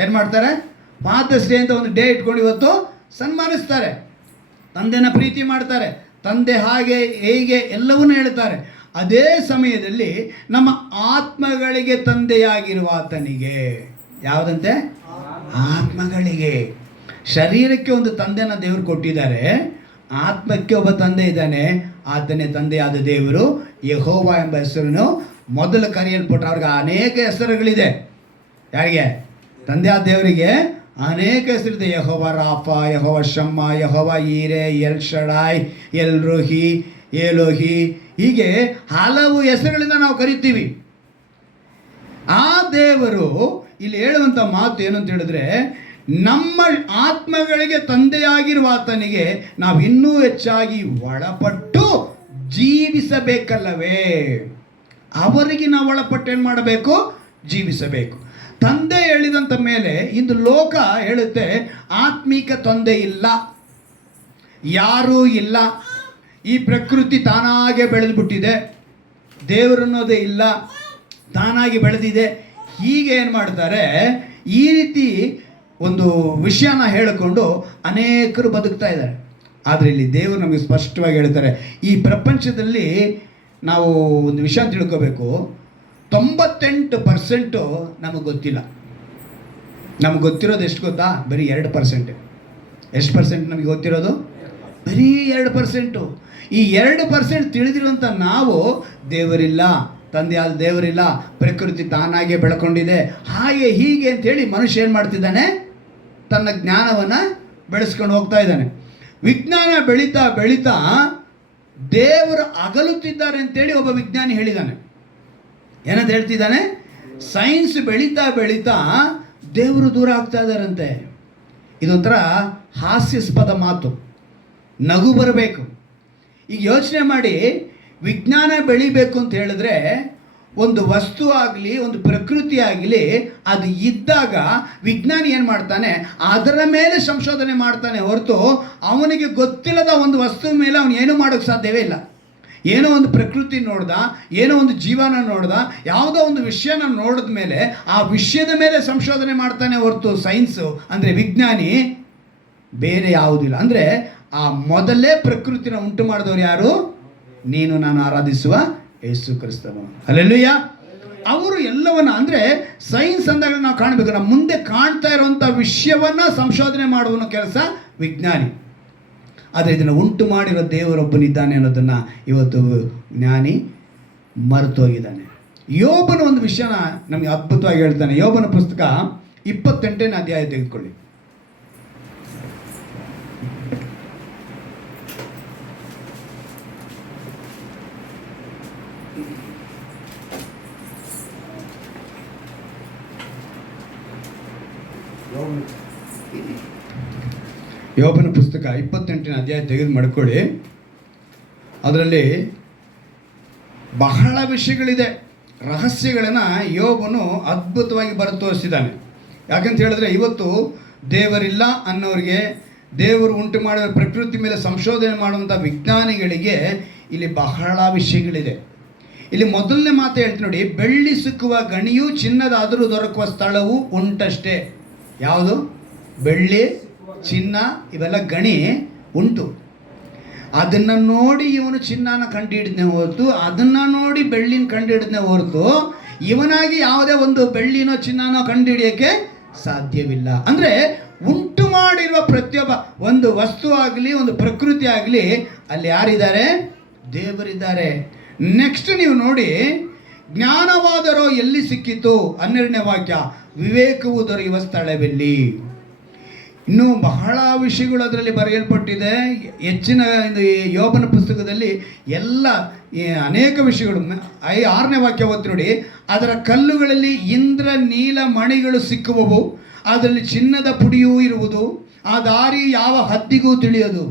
ಏನು ಮಾಡ್ತಾರೆ? ಫಾದರ್ಸ್ ಡೇ ಅಂತ ಒಂದು ಡೇ ಇಟ್ಕೊಂಡು ಇವತ್ತು ಸನ್ಮಾನಿಸ್ತಾರೆ. ತಂದೆನ ಪ್ರೀತಿ ಮಾಡ್ತಾರೆ, ತಂದೆ ಹಾಗೆ ಹೇಗೆ ಎಲ್ಲವನ್ನೂ ಹೇಳ್ತಾರೆ. ಅದೇ ಸಮಯದಲ್ಲಿ ನಮ್ಮ ಆತ್ಮಗಳಿಗೆ ತಂದೆಯಾಗಿರುವ ಆತನಿಗೆ, ಯಾವುದಂತೆ? ಆತ್ಮಗಳಿಗೆ. ಶರೀರಕ್ಕೆ ಒಂದು ತಂದೆನ ದೇವರು ಕೊಟ್ಟಿದ್ದಾರೆ, ಆತ್ಮಕ್ಕೆ ಒಬ್ಬ ತಂದೆ ಇದ್ದಾನೆ. ಆತನೇ ತಂದೆಯಾದ ದೇವರು ಯೆಹೋವ ಎಂಬ ಹೆಸರನ್ನು ಮೊದಲು ಕರೆಯಲ್ಪಟ್ಟರು. ಅವ್ರಿಗೆ ಅನೇಕ ಹೆಸರುಗಳಿದೆ. ಯಾರಿಗೆ? ತಂದೆಯಾದ ದೇವರಿಗೆ ಅನೇಕ ಹೆಸರಿದೆ. ಯೆಹೋವ ರಾಫ, ಯೆಹೋವ ಶಮ್ಮ, ಯೆಹೋವ ಈರೆ, ಎಲ್ ಶಡಾಯ್, ಎಲ್ ರೋಹಿ, ಏಲೋಹಿ, ಹೀಗೆ ಹಲವು ಹೆಸರುಗಳಿಂದ ನಾವು ಕರಿತೀವಿ. ಆ ದೇವರು ಇಲ್ಲಿ ಹೇಳುವಂಥ ಮಾತು ಏನು ಅಂತ ಹೇಳಿದ್ರೆ, ನಮ್ಮ ಆತ್ಮಗಳಿಗೆ ತಂದೆಯಾಗಿರುವ ಆತನಿಗೆ ನಾವು ಇನ್ನೂ ಹೆಚ್ಚಾಗಿ ಒಳಪಟ್ಟು ಜೀವಿಸಬೇಕಲ್ಲವೇ? ಅವರಿಗೆ ನಾವು ಒಳಪಟ್ಟು ಏನು ಮಾಡಬೇಕು? ಜೀವಿಸಬೇಕು. ತಂದೆ ಹೇಳಿದಂಥ ಮೇಲೆ ಇಂದು ಲೋಕ ಹೇಳುತ್ತೆ ಆತ್ಮಿಕ ತಂದೆ ಇಲ್ಲ, ಯಾರೂ ಇಲ್ಲ, ಈ ಪ್ರಕೃತಿ ತಾನಾಗೆ ಬೆಳೆದುಬಿಟ್ಟಿದೆ, ದೇವರನ್ನೋದೇ ಇಲ್ಲ, ತಾನಾಗಿ ಬೆಳೆದಿದೆ. ಹೀಗೆ ಏನು ಮಾಡ್ತಾರೆ? ಈ ರೀತಿ ಒಂದು ವಿಷಯನ ಹೇಳಿಕೊಂಡು ಅನೇಕರು ಬದುಕ್ತಾ ಇದ್ದಾರೆ. ಆದರೆ ಇಲ್ಲಿ ದೇವರು ನಮಗೆ ಸ್ಪಷ್ಟವಾಗಿ ಹೇಳ್ತಾರೆ, ಈ ಪ್ರಪಂಚದಲ್ಲಿ ನಾವು ಒಂದು ವಿಷಯ ತಿಳ್ಕೋಬೇಕು. 98% ನಮಗೆ ಗೊತ್ತಿಲ್ಲ. ನಮಗೆ ಗೊತ್ತಿರೋದು ಎಷ್ಟು ಗೊತ್ತಾ? ಬರೀ 2%. ಎಷ್ಟು ಪರ್ಸೆಂಟ್ ನಮಗೆ ಗೊತ್ತಿರೋದು? ಬರೀ 2%. ಈ 2% ತಿಳಿದಿರುವಂಥ ನಾವು ದೇವರಿಲ್ಲ, ತಂದೆಯಾದ ದೇವರಿಲ್ಲ, ಪ್ರಕೃತಿ ತಾನಾಗೆ ಬೆಳ್ಕೊಂಡಿದೆ, ಹಾಗೆ ಹೀಗೆ ಅಂಥೇಳಿ ಮನುಷ್ಯ ಏನು ಮಾಡ್ತಿದ್ದಾನೆ? ತನ್ನ ಜ್ಞಾನವನ್ನು ಬೆಳೆಸ್ಕೊಂಡು ಹೋಗ್ತಾ ಇದ್ದಾನೆ. ವಿಜ್ಞಾನ ಬೆಳೀತಾ ಬೆಳೀತಾ ದೇವರು ಅಗಲುತ್ತಿದ್ದಾರೆ ಅಂತೇಳಿ ಒಬ್ಬ ವಿಜ್ಞಾನಿ ಹೇಳಿದ್ದಾನೆ. ಏನಂತ ಹೇಳ್ತಿದ್ದಾನೆ? ಸೈನ್ಸ್ ಬೆಳೀತಾ ಬೆಳೀತಾ ದೇವರು ದೂರ ಆಗ್ತಾ ಇದ್ದಾರಂತೆ. ಇದೊಂಥರ ಹಾಸ್ಯಾಸ್ಪದ ಮಾತು, ನಗು ಬರಬೇಕು. ಈಗ ಯೋಚನೆ ಮಾಡಿ, ವಿಜ್ಞಾನ ಬೆಳಿಬೇಕು ಅಂತ ಹೇಳಿದ್ರೆ ಒಂದು ವಸ್ತು ಆಗಲಿ, ಒಂದು ಪ್ರಕೃತಿ ಆಗಲಿ, ಅದು ಇದ್ದಾಗ ವಿಜ್ಞಾನಿ ಏನು ಮಾಡ್ತಾನೆ? ಅದರ ಮೇಲೆ ಸಂಶೋಧನೆ ಮಾಡ್ತಾನೆ ಹೊರತು ಅವನಿಗೆ ಗೊತ್ತಿಲ್ಲದ ಒಂದು ವಸ್ತು ಮೇಲೆ ಅವನು ಏನೂ ಮಾಡೋಕ್ಕೆ ಸಾಧ್ಯವೇ ಇಲ್ಲ. ಏನೋ ಒಂದು ಪ್ರಕೃತಿ ನೋಡ್ದ, ಏನೋ ಒಂದು ಜೀವನ ನೋಡ್ದ, ಯಾವುದೋ ಒಂದು ವಿಷಯನ ನೋಡಿದ ಮೇಲೆ ಆ ವಿಷಯದ ಮೇಲೆ ಸಂಶೋಧನೆ ಮಾಡ್ತಾನೆ ಹೊರತು ಸೈನ್ಸು ಅಂದರೆ ವಿಜ್ಞಾನಿ ಬೇರೆ ಯಾವುದಿಲ್ಲ. ಅಂದರೆ ಆ ಮೊದಲೇ ಪ್ರಕೃತಿನ ಉಂಟು ಮಾಡಿದವರು ಯಾರು? ನೀನು ನಾನು ಆರಾಧಿಸುವ ಯೇಸು ಕ್ರಿಸ್ತನು. ಹಲ್ಲೆಲೂಯ. ಅವರು ಎಲ್ಲವನ್ನ, ಅಂದರೆ ಸೈನ್ಸ್ ಅಂದಾಗ ನಾವು ಕಾಣಬೇಕು, ನಮ್ಮ ಮುಂದೆ ಕಾಣ್ತಾ ಇರುವಂಥ ವಿಷಯವನ್ನು ಸಂಶೋಧನೆ ಮಾಡುವ ಕೆಲಸ ವಿಜ್ಞಾನಿ. ಆದರೆ ಇದನ್ನು ಉಂಟು ಮಾಡಿರೋ ದೇವರೊಬ್ಬನಿದ್ದಾನೆ ಅನ್ನೋದನ್ನು ಇವತ್ತು ಜ್ಞಾನಿ ಮರೆತು ಹೋಗಿದ್ದಾನೆ. ಯೋಬನ ಒಂದು ವಿಷಯನ ನಮಗೆ ಅದ್ಭುತವಾಗಿ ಹೇಳ್ತಾನೆ. ಯೋಬನ ಪುಸ್ತಕ 28ನೇ ಅಧ್ಯಾಯ ತೆಗೆದುಕೊಳ್ಳಿ. ಯೋಬನ ಪುಸ್ತಕ 28ನೇ ಅಧ್ಯಾಯ ತೆಗೆದು ಮಾಡ್ಕೊಳ್ಳಿ. ಅದರಲ್ಲಿ ಬಹಳ ವಿಷಯಗಳಿದೆ, ರಹಸ್ಯಗಳನ್ನು ಯೋಬನು ಅದ್ಭುತವಾಗಿ ಬರೆದು ತೋರಿಸಿದ್ದಾನೆ. ಯಾಕಂತ ಹೇಳಿದ್ರೆ ಇವತ್ತು ದೇವರಿಲ್ಲ ಅನ್ನೋರಿಗೆ, ದೇವರು ಉಂಟು ಮಾಡಿದ ಪ್ರಕೃತಿ ಮೇಲೆ ಸಂಶೋಧನೆ ಮಾಡುವಂಥ ವಿಜ್ಞಾನಿಗಳಿಗೆ ಇಲ್ಲಿ ಬಹಳ ವಿಷಯಗಳಿದೆ. ಇಲ್ಲಿ ಮೊದಲನೇ ಮಾತು ಹೇಳ್ತೀನಿ ನೋಡಿ, ಬೆಳ್ಳಿ ಸಿಕ್ಕುವ ಗಣಿಯು ಚಿನ್ನದಾದರೂ ದೊರಕುವ ಸ್ಥಳವು ಉಂಟಷ್ಟೇ. ಯಾವುದು? ಬೆಳ್ಳಿ, ಚಿನ್ನ ಇವೆಲ್ಲ ಗಣಿ ಉಂಟು. ಅದನ್ನು ನೋಡಿ ಇವನು ಚಿನ್ನನ ಕಂಡು ಹಿಡಿದನೇ ಹೊರತು, ಅದನ್ನು ನೋಡಿ ಬೆಳ್ಳಿನ ಕಂಡು ಹಿಡಿದನೇ ಹೊರತು ಇವನಾಗಿ ಯಾವುದೇ ಒಂದು ಬೆಳ್ಳಿನೋ ಚಿನ್ನನೋ ಕಂಡು ಹಿಡಿಯೋಕ್ಕೆ ಸಾಧ್ಯವಿಲ್ಲ. ಅಂದರೆ ಉಂಟು ಮಾಡಿರುವ ಪ್ರತಿಯೊಬ್ಬ ಒಂದು ವಸ್ತು ಆಗಲಿ, ಒಂದು ಪ್ರಕೃತಿ ಆಗಲಿ, ಅಲ್ಲಿ ಯಾರಿದ್ದಾರೆ? ದೇವರಿದ್ದಾರೆ. ನೆಕ್ಸ್ಟ್ ನೀವು ನೋಡಿ, ಜ್ಞಾನವಾದರೋ ಎಲ್ಲಿ ಸಿಕ್ಕಿತು? 12ನೇ ವಾಕ್ಯ, ವಿವೇಕವು ದೊರೆಯುವ ಸ್ಥಳವೆಲ್ಲಿ? ಇನ್ನೂ ಬಹಳ ವಿಷಯಗಳು ಅದರಲ್ಲಿ ಬರೆಯಲ್ಪಟ್ಟಿದೆ. ಹೆಚ್ಚಿನ ಯೋಬನ ಪುಸ್ತಕದಲ್ಲಿ ಎಲ್ಲ ಅನೇಕ ವಿಷಯಗಳು. 6ನೇ ವಾಕ್ಯ ಓದಿ ನೋಡಿ, ಅದರ ಕಲ್ಲುಗಳಲ್ಲಿ ಇಂದ್ರ ನೀಲ ಮಣಿಗಳು ಸಿಕ್ಕುವವು, ಅದರಲ್ಲಿ ಚಿನ್ನದ ಪುಡಿಯೂ ಇರುವುದು, ಆ ದಾರಿ ಯಾವ ಹದ್ದಿಗೂ ತಿಳಿಯೋದು.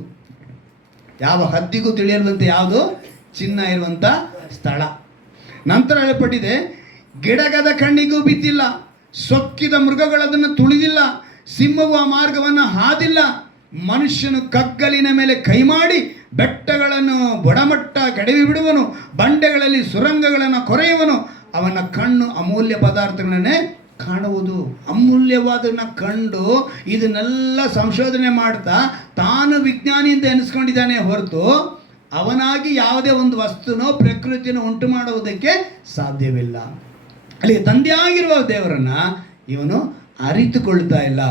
ಯಾವ ಹದ್ದಿಗೂ ತಿಳಿಯಲ್ವಂತೆ ಯಾವುದು? ಚಿನ್ನ ಇರುವಂಥ ಸ್ಥಳ. ನಂತರ ಹೇಳಲ್ಪಟ್ಟಿದೆ, ಗಿಡಗದ ಕಣ್ಣಿಗೂ ಬಿದ್ದಿಲ್ಲ, ಸೊಕ್ಕಿದ ಮೃಗಗಳದನ್ನು ತುಳಿದಿಲ್ಲ, ಸಿಂಹವು ಆ ಮಾರ್ಗವನ್ನು ಹಾದಿಲ್ಲ. ಮನುಷ್ಯನು ಕಗ್ಗಲಿನ ಮೇಲೆ ಕೈ ಮಾಡಿ ಬೆಟ್ಟಗಳನ್ನು ಬುಡಮಟ್ಟ ಕೆಡವಿ ಬಿಡುವನು, ಬಂಡೆಗಳಲ್ಲಿ ಸುರಂಗಗಳನ್ನು ಕೊರೆಯುವನು. ಅವನ ಕಣ್ಣು ಅಮೂಲ್ಯ ಪದಾರ್ಥಗಳನ್ನೇ ಕಾಣುವುದು. ಅಮೂಲ್ಯವಾದನ್ನ ಕಂಡು ಇದನ್ನೆಲ್ಲ ಸಂಶೋಧನೆ ಮಾಡ್ತಾ ತಾನು ವಿಜ್ಞಾನಿಯಿಂದ ಎನಿಸ್ಕೊಂಡಿದ್ದಾನೆ ಹೊರತು ಅವನಾಗಿ ಯಾವುದೇ ಒಂದು ವಸ್ತುನೋ ಪ್ರಕೃತಿಯನ್ನು ಉಂಟು ಮಾಡುವುದಕ್ಕೆ ಸಾಧ್ಯವಿಲ್ಲ. ಅಲ್ಲಿ ತಂದೆಯಾಗಿರುವ ದೇವರನ್ನ ಇವನು ಅರಿತುಕೊಳ್ತಾ ಇಲ್ಲ.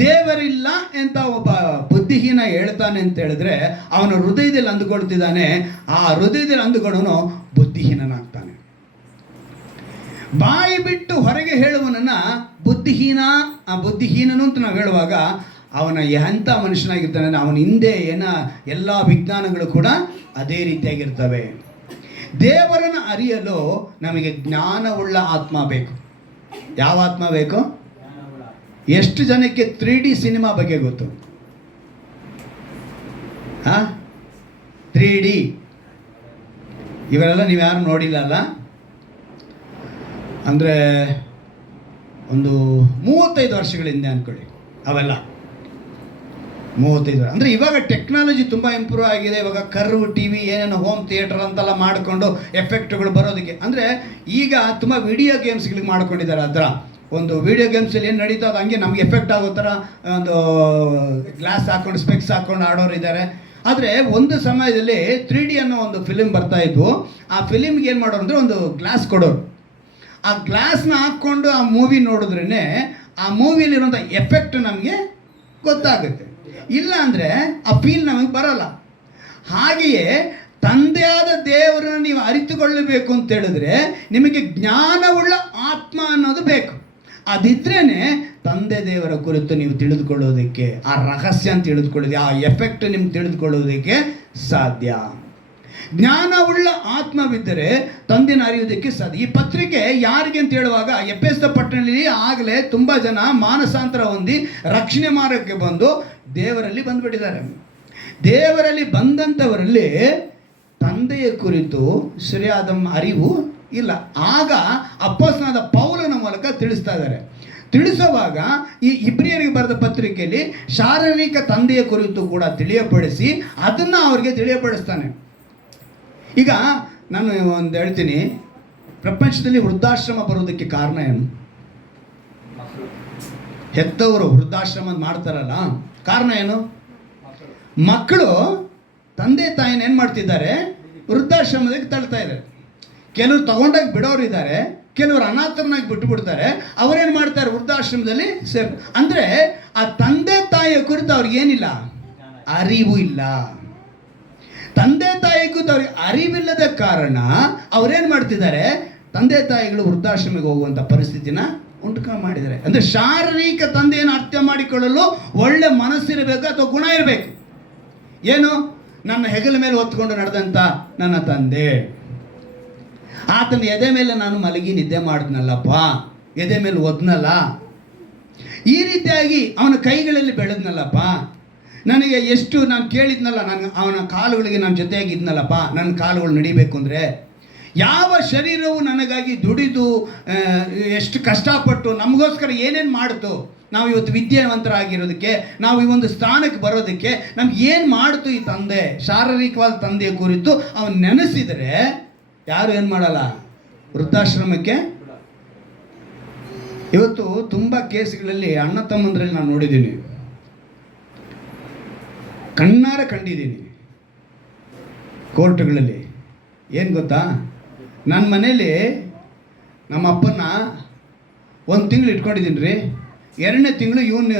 ದೇವರಿಲ್ಲ ಅಂತ ಒಬ್ಬ ಬುದ್ಧಿಹೀನ ಹೇಳ್ತಾನೆ ಅಂತ ಹೇಳಿದ್ರೆ ಅವನ ಹೃದಯದಲ್ಲಿ ಅಂದುಕೊಳ್ತಿದ್ದಾನೆ. ಆ ಹೃದಯದಲ್ಲಿ ಅಂದುಕೊಳ್ಳೋನು ಬುದ್ಧಿಹೀನನಾಗ್ತಾನೆ. ಬಾಯಿ ಬಿಟ್ಟು ಹೊರಗೆ ಹೇಳುವನನ್ನ ಬುದ್ಧಿಹೀನ, ಆ ಬುದ್ಧಿಹೀನನು ಅಂತ ನಾವು ಹೇಳುವಾಗ ಅವನ ಎಂಥ ಮನುಷ್ಯನಾಗಿರ್ತಾನೆ. ಅವನ ಹಿಂದೆ ಎಲ್ಲ ವಿಜ್ಞಾನಗಳು ಕೂಡ ಅದೇ ರೀತಿಯಾಗಿರ್ತವೆ. ದೇವರನ್ನು ಅರಿಯಲು ನಮಗೆ ಜ್ಞಾನವುಳ್ಳ ಆತ್ಮ ಬೇಕು. ಯಾವ ಆತ್ಮ ಬೇಕು? ಎಷ್ಟು ಜನಕ್ಕೆ 3D ಸಿನಿಮಾ ಬಗ್ಗೆ ಗೊತ್ತು? 3D ಇವರೆಲ್ಲ ನೀವು ಯಾರು ನೋಡಿಲ್ಲ ಅಲ್ಲ? ಅಂದರೆ ಒಂದು 35 ವರ್ಷಗಳ ಹಿಂದೆ ಅಂದ್ಕೊಳ್ಳಿ. ಅವೆಲ್ಲ 35 ಅಂದರೆ ಇವಾಗ ಟೆಕ್ನಾಲಜಿ ತುಂಬ ಇಂಪ್ರೂವ್ ಆಗಿದೆ. ಇವಾಗ ಕರ್ವ್ ಟಿ ವಿ ಏನೇನೋ ಹೋಮ್ ಥಿಯೇಟರ್ ಅಂತೆಲ್ಲ ಮಾಡಿಕೊಂಡು ಎಫೆಕ್ಟ್ಗಳು ಬರೋದಕ್ಕೆ, ಅಂದರೆ ಈಗ ತುಂಬ ವಿಡಿಯೋ ಗೇಮ್ಸ್ಗಳಿಗೆ ಮಾಡ್ಕೊಂಡಿದ್ದಾರೆ. ಅದರ ಒಂದು ವಿಡಿಯೋ ಗೇಮ್ಸಲ್ಲಿ ಏನು ನಡೀತೋ ಅದು ಹಂಗೆ ನಮಗೆ ಎಫೆಕ್ಟ್ ಆಗೋ ಥರ ಒಂದು ಗ್ಲಾಸ್ ಹಾಕ್ಕೊಂಡು ಸ್ಪೆಕ್ಸ್ ಹಾಕ್ಕೊಂಡು ಆಡೋರು ಇದ್ದಾರೆ. ಆದರೆ ಒಂದು ಸಮಯದಲ್ಲಿ 3D ಅನ್ನೋ ಒಂದು ಫಿಲಿಮ್ ಬರ್ತಾ ಇದ್ವು. ಆ ಫಿಲಿಮ್ಗೆ ಏನು ಮಾಡೋರು ಅಂದರೆ ಒಂದು ಗ್ಲಾಸ್ ಕೊಡೋರು. ಆ ಗ್ಲಾಸ್ನ ಹಾಕ್ಕೊಂಡು ಆ ಮೂವಿ ನೋಡಿದ್ರೇ ಆ ಮೂವಿಲಿರುವಂಥ ಎಫೆಕ್ಟ್ ನಮಗೆ ಗೊತ್ತಾಗುತ್ತೆ. ಇಲ್ಲ ಅಂದರೆ ಆ ಫೀಲ್ ನಮಗೆ ಬರಲ್ಲ. ಹಾಗೆಯೇ ತಂದೆಯಾದ ದೇವರನ್ನು ನೀವು ಅರಿತುಕೊಳ್ಳಬೇಕು ಅಂತ ಹೇಳಿದ್ರೆ ನಿಮಗೆ ಜ್ಞಾನವುಳ್ಳ ಆತ್ಮ ಅನ್ನೋದು ಬೇಕು. ಅದಿದ್ರೇ ತಂದೆ ದೇವರ ಕುರಿತು ನೀವು ತಿಳಿದುಕೊಳ್ಳೋದಕ್ಕೆ, ಆ ರಹಸ್ಯ ಅಂತ ತಿಳಿದುಕೊಳ್ಳೋದು, ಆ ಎಫೆಕ್ಟ್ ನಿಮ್ಗೆ ತಿಳಿದುಕೊಳ್ಳೋದಕ್ಕೆ ಸಾಧ್ಯ. ಜ್ಞಾನವುಳ್ಳ ಆತ್ಮವಿದ್ದರೆ ತಂದೆನ ಅರಿಯೋದಕ್ಕೆ ಸಾಧ್ಯ. ಈ ಪತ್ರಿಕೆ ಯಾರಿಗೆ ಅಂತ ಹೇಳುವಾಗ ಎಫೆಸ ಪಟ್ಟಣದಲ್ಲಿ ಆಗಲೇ ತುಂಬ ಜನ ಮಾನಸಾಂತರ ಹೊಂದಿ ರಕ್ಷಣೆ ಮಾರ್ಗಕ್ಕೆ ಬಂದು ದೇವರಲ್ಲಿ ಬಂದುಬಿಟ್ಟಿದ್ದಾರೆ. ದೇವರಲ್ಲಿ ಬಂದಂಥವರಲ್ಲಿ ತಂದೆಯ ಕುರಿತು ಸರಿಯಾದ ಅರಿವು ಇಲ್ಲ. ಆಗ ಅಪೊಸ್ತಲನಾದ ಪೌಲನ ಮೂಲಕ ತಿಳಿಸ್ತಾ ಇದ್ದಾರೆ. ತಿಳಿಸುವಾಗ ಈ ಇಬ್ರಿಯರಿಗೆ ಬರೆದ ಪತ್ರಿಕೆಯಲ್ಲಿ ಶಾರೀರಿಕ ತಂದೆಯ ಕುರಿತು ಕೂಡ ತಿಳಿಯಪಡಿಸಿ ಅದನ್ನು ಅವರಿಗೆ ತಿಳಿಯಪಡಿಸ್ತಾನೆ. ಈಗ ನಾನು ಒಂದು ಹೇಳ್ತೀನಿ, ಪ್ರಪಂಚದಲ್ಲಿ ವೃದ್ಧಾಶ್ರಮ ಬರೋದಕ್ಕೆ ಕಾರಣ ಏನು? ಹೆತ್ತವರು ವೃದ್ಧಾಶ್ರಮ ಮಾಡ್ತಾರಲ್ಲ, ಕಾರಣ ಏನು? ಮಕ್ಕಳು ತಂದೆ ತಾಯಿನ ಏನು ಮಾಡ್ತಿದ್ದಾರೆ? ವೃದ್ಧಾಶ್ರಮದಲ್ಲಿ ತಳ್ತಾ ಇದ್ದಾರೆ. ಕೆಲವರು ತಗೊಂಡಾಗಿ ಬಿಡೋರು ಇದ್ದಾರೆ, ಕೆಲವರು ಅನಾಥರನ್ನಾಗಿ ಬಿಟ್ಟು ಬಿಡ್ತಾರೆ. ಅವರೇನು ಮಾಡ್ತಾರೆ? ವೃದ್ಧಾಶ್ರಮದಲ್ಲಿ ಅಂದರೆ ಆ ತಂದೆ ತಾಯಿಯ ಕುರಿತು ಅವ್ರಿಗೇನಿಲ್ಲ, ಅರಿವು ಇಲ್ಲ. ತಂದೆ ತಾಯಿ ಕುರಿತು ಅವ್ರಿಗೆ ಅರಿವಿಲ್ಲದ ಕಾರಣ ಅವರೇನು ಮಾಡ್ತಿದ್ದಾರೆ? ತಂದೆ ತಾಯಿಗಳು ವೃದ್ಧಾಶ್ರಮಕ್ಕೆ ಹೋಗುವಂಥ ಪರಿಸ್ಥಿತಿನ ಉಂಟು ಮಾಡಿದ್ದಾರೆ. ಅಂದರೆ ಶಾರೀರಿಕ ತಂದೆಯನ್ನು ಅರ್ಥ ಮಾಡಿಕೊಳ್ಳಲು ಒಳ್ಳೆ ಮನಸ್ಸಿರಬೇಕು ಅಥವಾ ಗುಣ ಇರಬೇಕು. ಏನು? ನನ್ನ ಹೆಗಲ ಮೇಲೆ ಹೊತ್ಕೊಂಡು ನಡೆದಂಥ ನನ್ನ ತಂದೆ, ಆತನ ಎದೆ ಮೇಲೆ ನಾನು ಮಲಗಿ ನಿದ್ದೆ ಮಾಡಿದ್ನಲ್ಲಪ್ಪ, ಎದೆ ಮೇಲೆ ಒದ್ನಲ್ಲ, ಈ ರೀತಿಯಾಗಿ ಅವನ ಕೈಗಳಲ್ಲಿ ಬೆಳೆದ್ನಲ್ಲಪ್ಪ, ನನಗೆ ಎಷ್ಟು ನಾನು ಕೇಳಿದ್ನಲ್ಲ, ನಾನು ಅವನ ಕಾಲುಗಳಿಗೆ ನಾನು ಜೊತೆಯಾಗಿದ್ನಲ್ಲಪ್ಪ, ನನ್ನ ಕಾಲುಗಳು ನಡಿಬೇಕು ಅಂದರೆ. ಯಾವ ಶರೀರವು ನನಗಾಗಿ ದುಡಿದು ಎಷ್ಟು ಕಷ್ಟಪಟ್ಟು ನಮಗೋಸ್ಕರ ಏನೇನು ಮಾಡ್ತು, ನಾವು ಇವತ್ತು ವಿದ್ಯಾವಂತರಾಗಿರೋದಕ್ಕೆ, ನಾವು ಈ ಒಂದು ಸ್ಥಾನಕ್ಕೆ ಬರೋದಕ್ಕೆ ನಮ್ಗೆ ಏನು ಮಾಡ್ತು ಈ ತಂದೆ? ಶಾರೀರಿಕವಾದ ತಂದೆಯ ಕುರಿತು ಅವನು ನೆನೆಸಿದರೆ ಯಾರು ಏನು ಮಾಡಲ್ಲ? ವೃದ್ಧಾಶ್ರಮಕ್ಕೆ. ಇವತ್ತು ತುಂಬ ಕೇಸ್ಗಳಲ್ಲಿ ಅಣ್ಣ ತಮ್ಮಂದ್ರಲ್ಲಿ ನಾನು ನೋಡಿದ್ದೀನಿ, ಕಣ್ಣಾರ ಕಂಡಿದ್ದೀನಿ ಕೋರ್ಟ್ಗಳಲ್ಲಿ. ಏನು ಗೊತ್ತಾ? ನನ್ನ ಮನೇಲಿ ನಮ್ಮ ಅಪ್ಪನ 1 ತಿಂಗಳು ಇಟ್ಕೊಂಡಿದ್ದೀನಿ ರೀ. 2ನೇ ತಿಂಗಳು ಇವನ